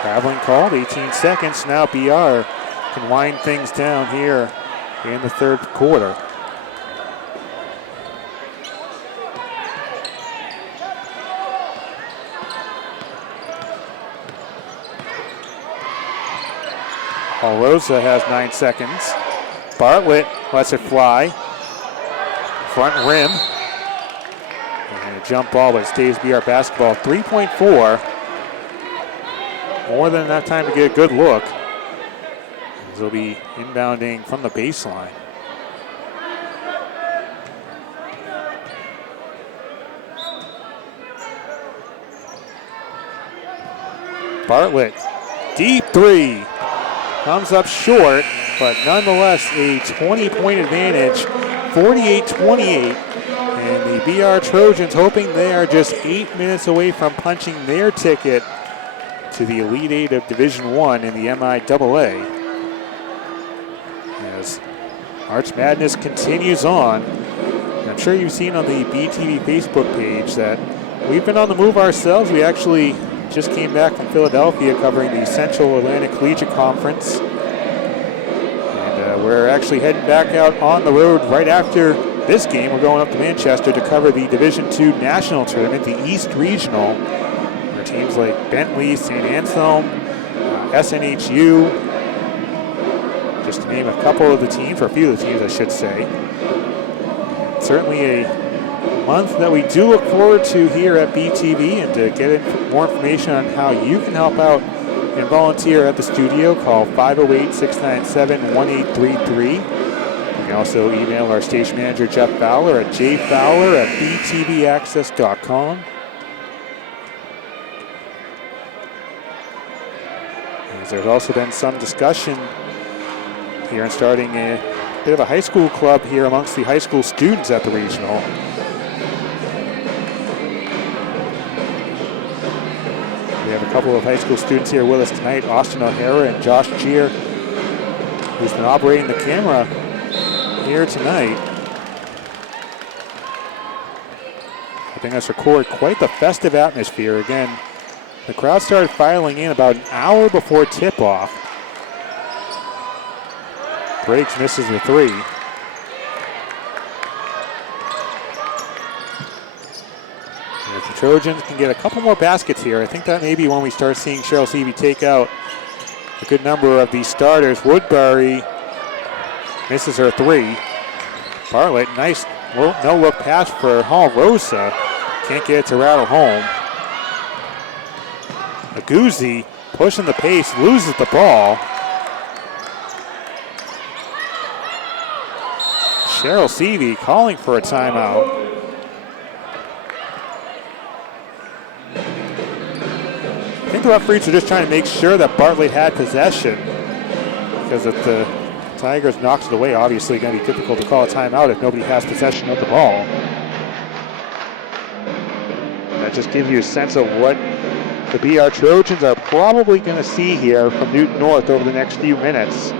Traveling called, 18 seconds. Now BR can wind things down here in the 3rd quarter. Rosa has 9 seconds. Bartlett lets it fly. Front rim. And a jump ball, but it stays BR basketball. 3.4. More than enough time to get a good look. They'll be inbounding from the baseline. Bartlett, deep three. Comes up short, but nonetheless a 20-point advantage, 48-28. And the BR Trojans hoping they are just 8 minutes away from punching their ticket to the Elite Eight of Division I in the MIAA. As March Madness continues on, I'm sure you've seen on the BTV Facebook page that we've been on the move ourselves. We actually just came back from Philadelphia covering the Central Atlantic Collegiate Conference. And we're actually heading back out on the road right after this game. We're going up to Manchester to cover the Division II National Tournament, the East Regional, where teams like Bentley, St. Anselm, SNHU, just to name a couple of the teams, or a few of the teams I should say. Certainly a month that we do look forward to here at BTV, and to get more information on how you can help out and volunteer at the studio, call 508-697-1833. You can also email our station manager, Jeff Fowler, at jfowler@btvaccess.com. As there's also been some discussion here on starting a bit of a high school club here amongst the high school students at the regional. We have a couple of high school students here with us tonight, Austin O'Hara and Josh Gier, who's been operating the camera here tonight. Helping us record quite the festive atmosphere. Again, the crowd started filing in about an hour before tip-off. Breaks, misses the three. And if the Trojans can get a couple more baskets here, I think that may be when we start seeing Cheryl Seavey take out a good number of these starters. Woodbury misses her three. Bartlett, nice no-look pass for Hall Rosa. Can't get it to rattle home. Aguzzi pushing the pace, loses the ball. Cheryl Seavey calling for a timeout. I think the referees are just trying to make sure that Bartlett had possession, because if the Tigers knocks it away, obviously going to be difficult to call a timeout if nobody has possession of the ball. That just gives you a sense of what the BR Trojans are probably going to see here from Newton North over the next few minutes,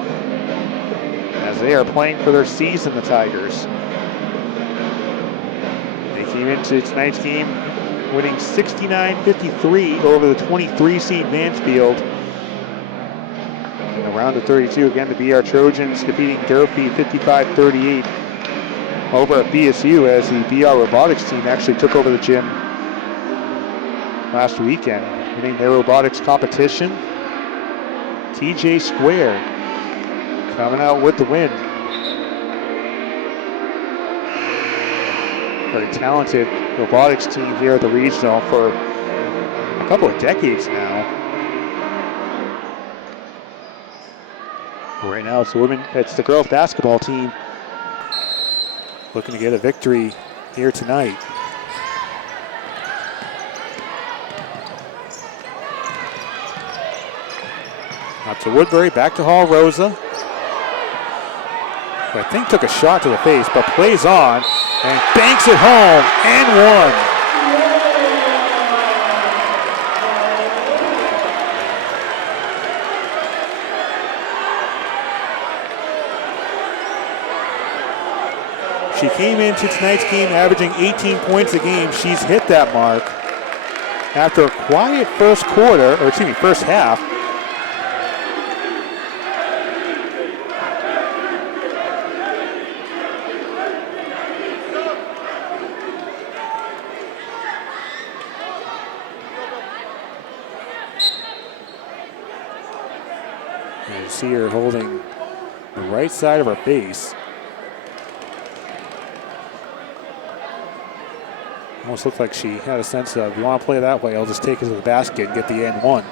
as they are playing for their season, the Tigers. They came into tonight's game winning 69-53 over the 23 seed Mansfield. In the round of 32, again, the BR Trojans defeating Durfee 55-38 over at BSU, as the BR Robotics team actually took over the gym last weekend, winning their robotics competition. TJ Square coming out with the win. Very talented robotics team here at the regional for a couple of decades now. Right now it's the girls basketball team looking to get a victory here tonight. Out to Woodbury, back to Hall Rosa. Who I think took a shot to the face, but plays on and banks it home and one. She came into tonight's game averaging 18 points a game. She's hit that mark after a quiet first half. You see her holding the right side of her face. Almost looked like she had a sense of, you want to play that way, I'll just take it to the basket and get the and one.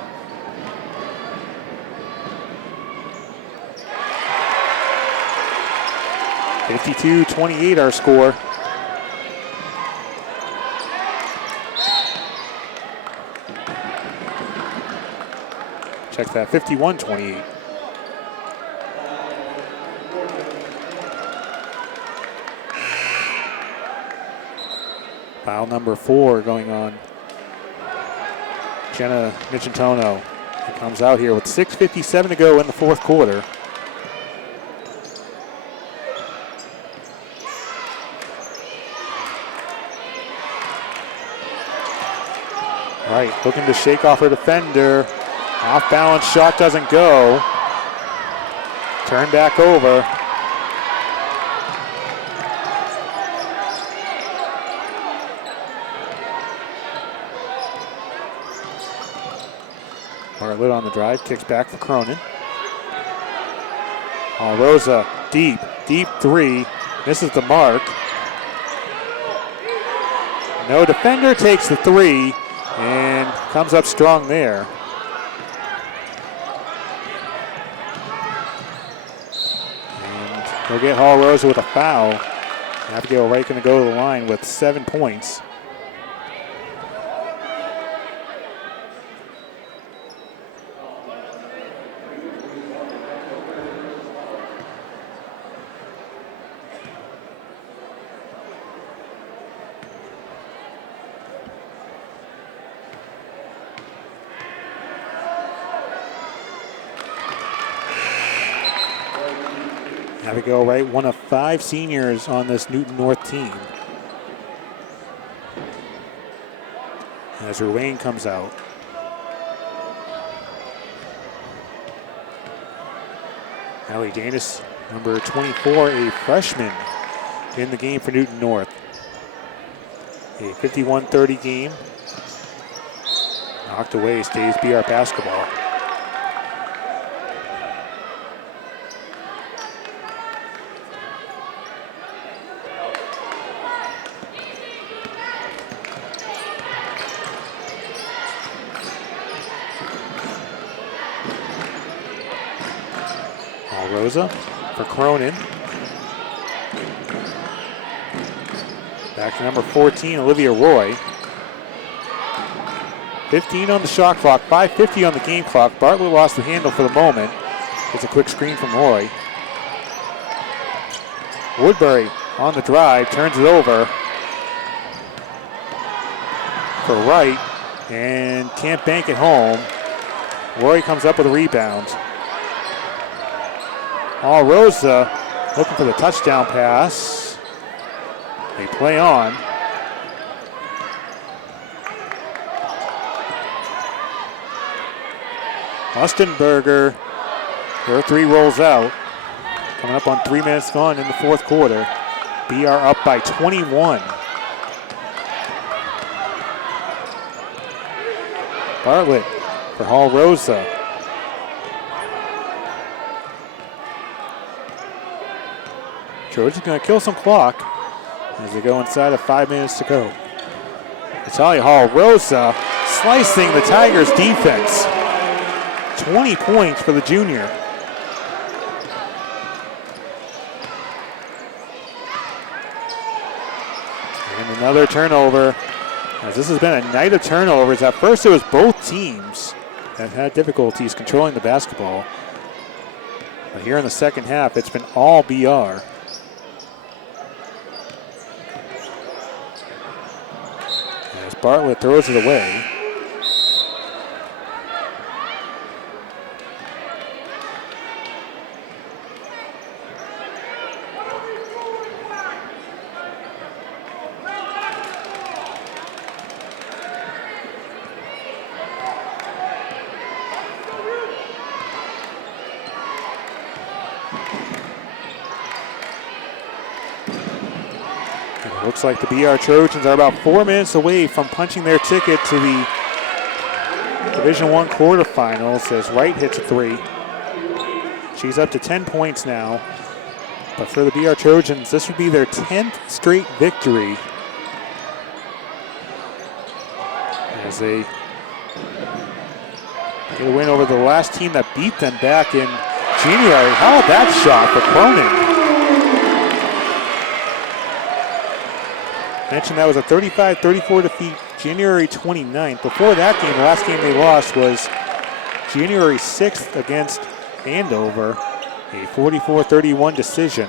(52-28) our score. Check that, 51-28. Foul number 4 going on Jenna Michintono. She comes out here with 6:57 to go in the fourth quarter. Right, looking to shake off her defender. Off balance shot doesn't go. Turn back over. Bartlett on the drive, kicks back for Cronin. Rosa, deep three, misses the mark. No defender takes the three and comes up strong there. And they'll get Hall Rosa with a foul. Abigail Wright going to go to the line with 7 points. Abigail Wright, one of 5 seniors on this Newton North team. As Ruane comes out. Allie Danis, number 24, a freshman in the game for Newton North. A 51-30 game. Knocked away, stays BR basketball. Rosa for Cronin. Back to number 14, Olivia Roy. 15 on the shot clock, 5:50 on the game clock. Bartlett lost the handle for the moment. Gets a quick screen from Roy. Woodbury on the drive, turns it over for Wright and can't bank it home. Roy comes up with a rebound. Rosa looking for the touchdown pass. They play on. Mustenberger, her three rolls out. Coming up on 3 minutes gone in the fourth quarter. BR up by 21. Bartlett for Hall Rosa. Trojan's going to kill some clock as they go inside of 5 minutes to go. Natalia Hall Rosa slicing the Tigers defense. 20 points for the junior. And another turnover, as this has been a night of turnovers. At first it was both teams that had difficulties controlling the basketball. But here in the second half, it's been all BR. As Bartlett throws it away. Looks like the BR Trojans are about 4 minutes away from punching their ticket to the Division I quarterfinals as Wright hits a three. She's up to 10 points now. But for the BR Trojans, this would be their 10th straight victory as they get a win over the last team that beat them back in January. How about that shot for Cronin? Mentioned that was a 35-34 defeat January 29th. Before that game, the last game they lost was January 6th against Andover, a 44-31 decision.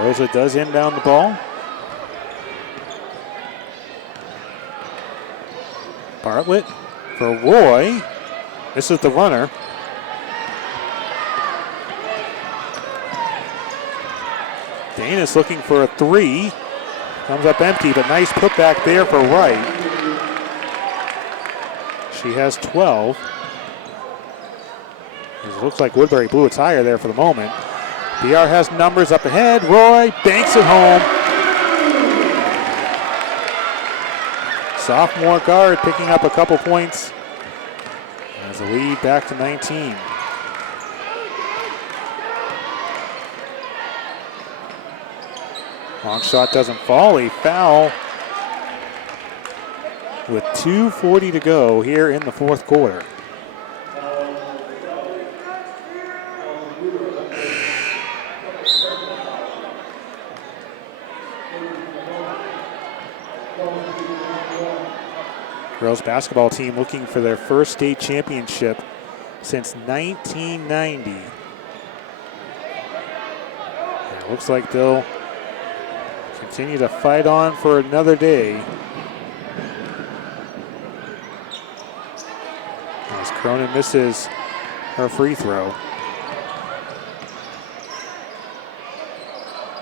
Rosa does inbound the ball. Bartlett for Roy. This is the runner. Danis looking for a three. Comes up empty, but nice putback there for Wright. She has 12. It looks like Woodbury blew its higher there for the moment. BR has numbers up ahead. Roy banks it home. Sophomore guard picking up a couple points as the lead back to 19. Long shot doesn't fall. A foul with 2:40 to go here in the fourth quarter. Girls basketball team looking for their first state championship since 1990. And it looks like they'll continue to fight on for another day. As Cronin misses her free throw.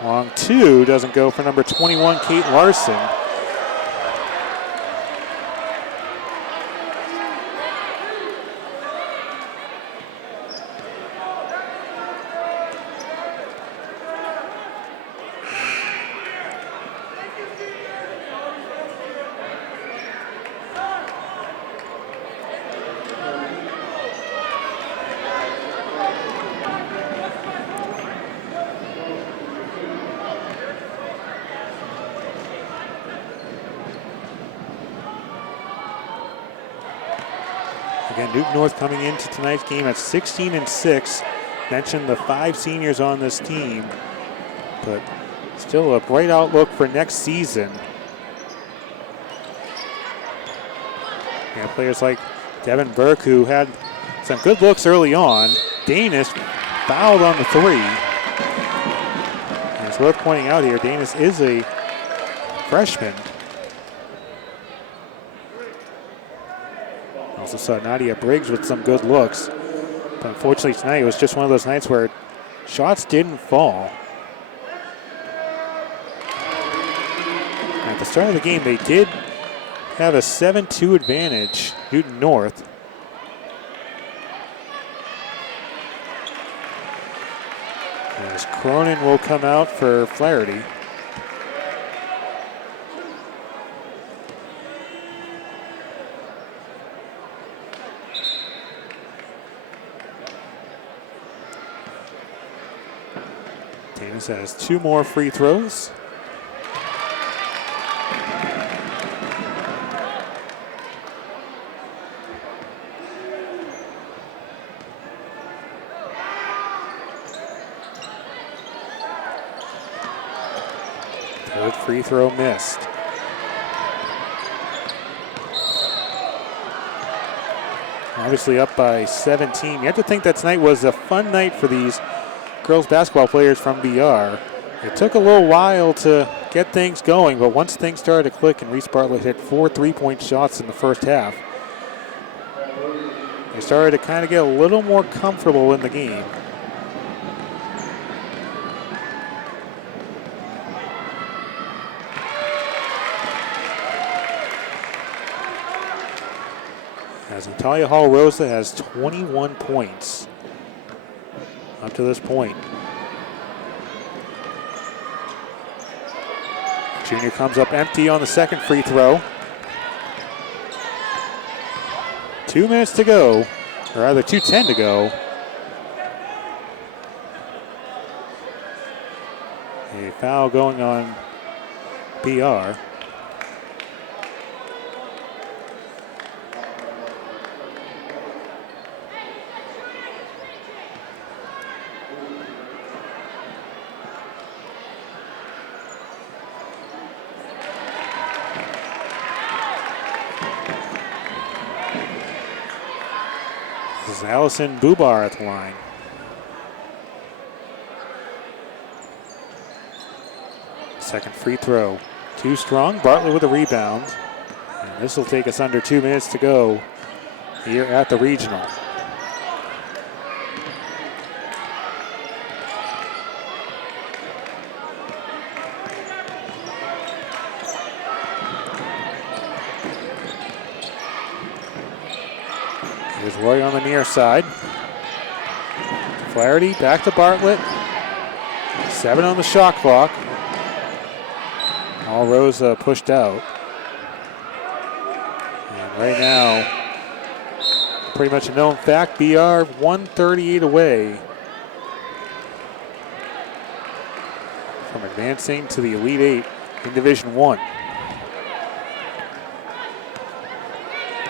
Long two doesn't go for number 21, Kate Larson. Again, Newton North coming into tonight's game at 16-6. Mentioned the 5 seniors on this team, but still a bright outlook for next season. And players like Devin Burke, who had some good looks early on. Danis fouled on the three. And it's worth pointing out here, Danis is a freshman. Also saw Nadia Briggs with some good looks. But unfortunately tonight it was just one of those nights where shots didn't fall. At the start of the game they did have a 7-2 advantage, Newton North. As Cronin will come out for Flaherty. Danis has 2 more free throws. Third free throw missed. Obviously up by 17. You have to think that tonight was a fun night for these girls basketball players from BR. It took a little while to get things going, but once things started to click and Reese Bartlett hit 4 3-point shots in the first half, they started to kind of get a little more comfortable in the game. As Natalia Hall Rosa has 21 points up to this point. Junior comes up empty on the second free throw. 2 minutes to go, or rather 2:10 to go. A foul going on BR. This is Allison Bubar at the line. Second free throw. Too strong. Bartlett with a rebound. And this will take us under 2 minutes to go here at the regional. Here's Roy on the near side. Flaherty back to Bartlett. 7 on the shot clock. All Rosa pushed out. And right now, pretty much a known fact, BR 138 away from advancing to the Elite Eight in Division I.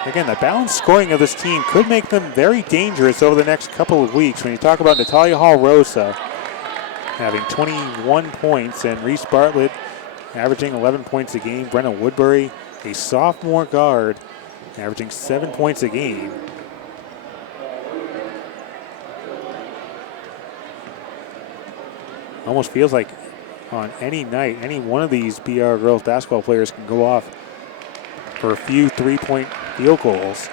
Again, the balanced scoring of this team could make them very dangerous over the next couple of weeks. When you talk about Natalia Hall-Rosa having 21 points and Reese Bartlett averaging 11 points a game. Brenna Woodbury, a sophomore guard, averaging 7 points a game. Almost feels like on any night, any one of these BR girls basketball players can go off for a few three-point field goals.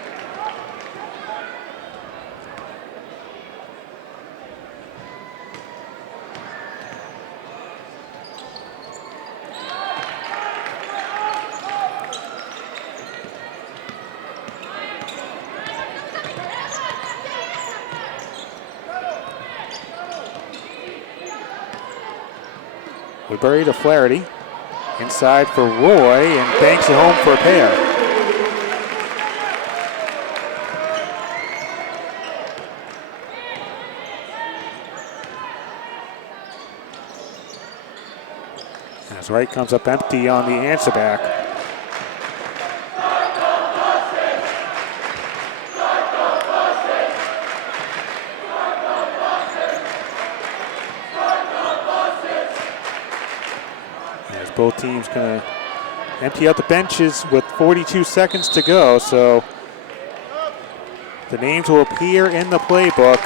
Woodbury to Flaherty. Inside for Roy, and banks it home for a pair. As Wright comes up empty on the answer back. Both teams going to empty out the benches with 42 seconds to go, so the names will appear in the playbook.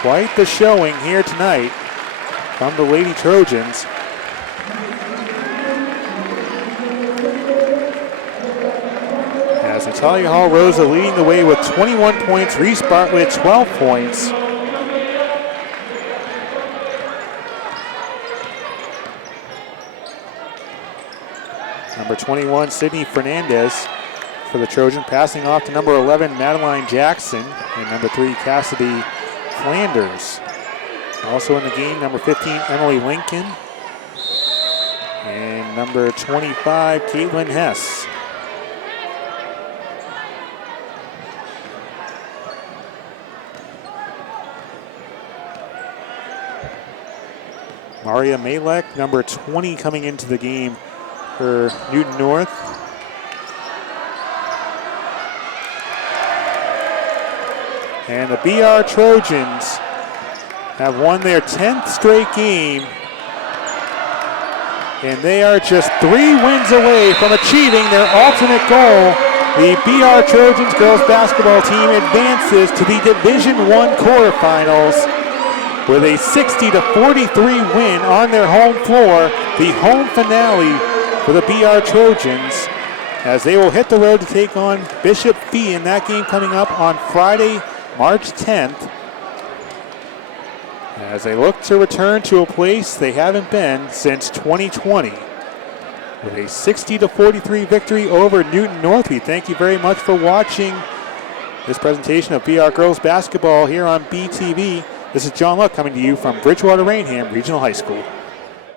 Quite the showing here tonight from the Lady Trojans. As Natalia Hall-Rosa leading the way with 21 points, Reese Bartlett 12 points. Number 21, Sydney Fernandez for the Trojan, passing off to number 11, Madeline Jackson, and number 3, Cassidy Flanders. Also in the game, number 15, Emily Lincoln, and number 25, Caitlin Hess. Maria Malek, number 20, coming into the game for Newton North. And the BR Trojans have won their 10th straight game, and they are just 3 wins away from achieving their ultimate goal. The BR Trojans girls basketball team advances to the Division I quarterfinals with a 60-43 win on their home floor, the home finale for the BR Trojans, as they will hit the road to take on Bishop Fee in that game coming up on Friday, March 10th, as they look to return to a place they haven't been since 2020. With a 60-43 victory over Newton North. We thank you very much for watching this presentation of BR Girls Basketball here on BTV. This is John Luck coming to you from Bridgewater Rainham Regional High School.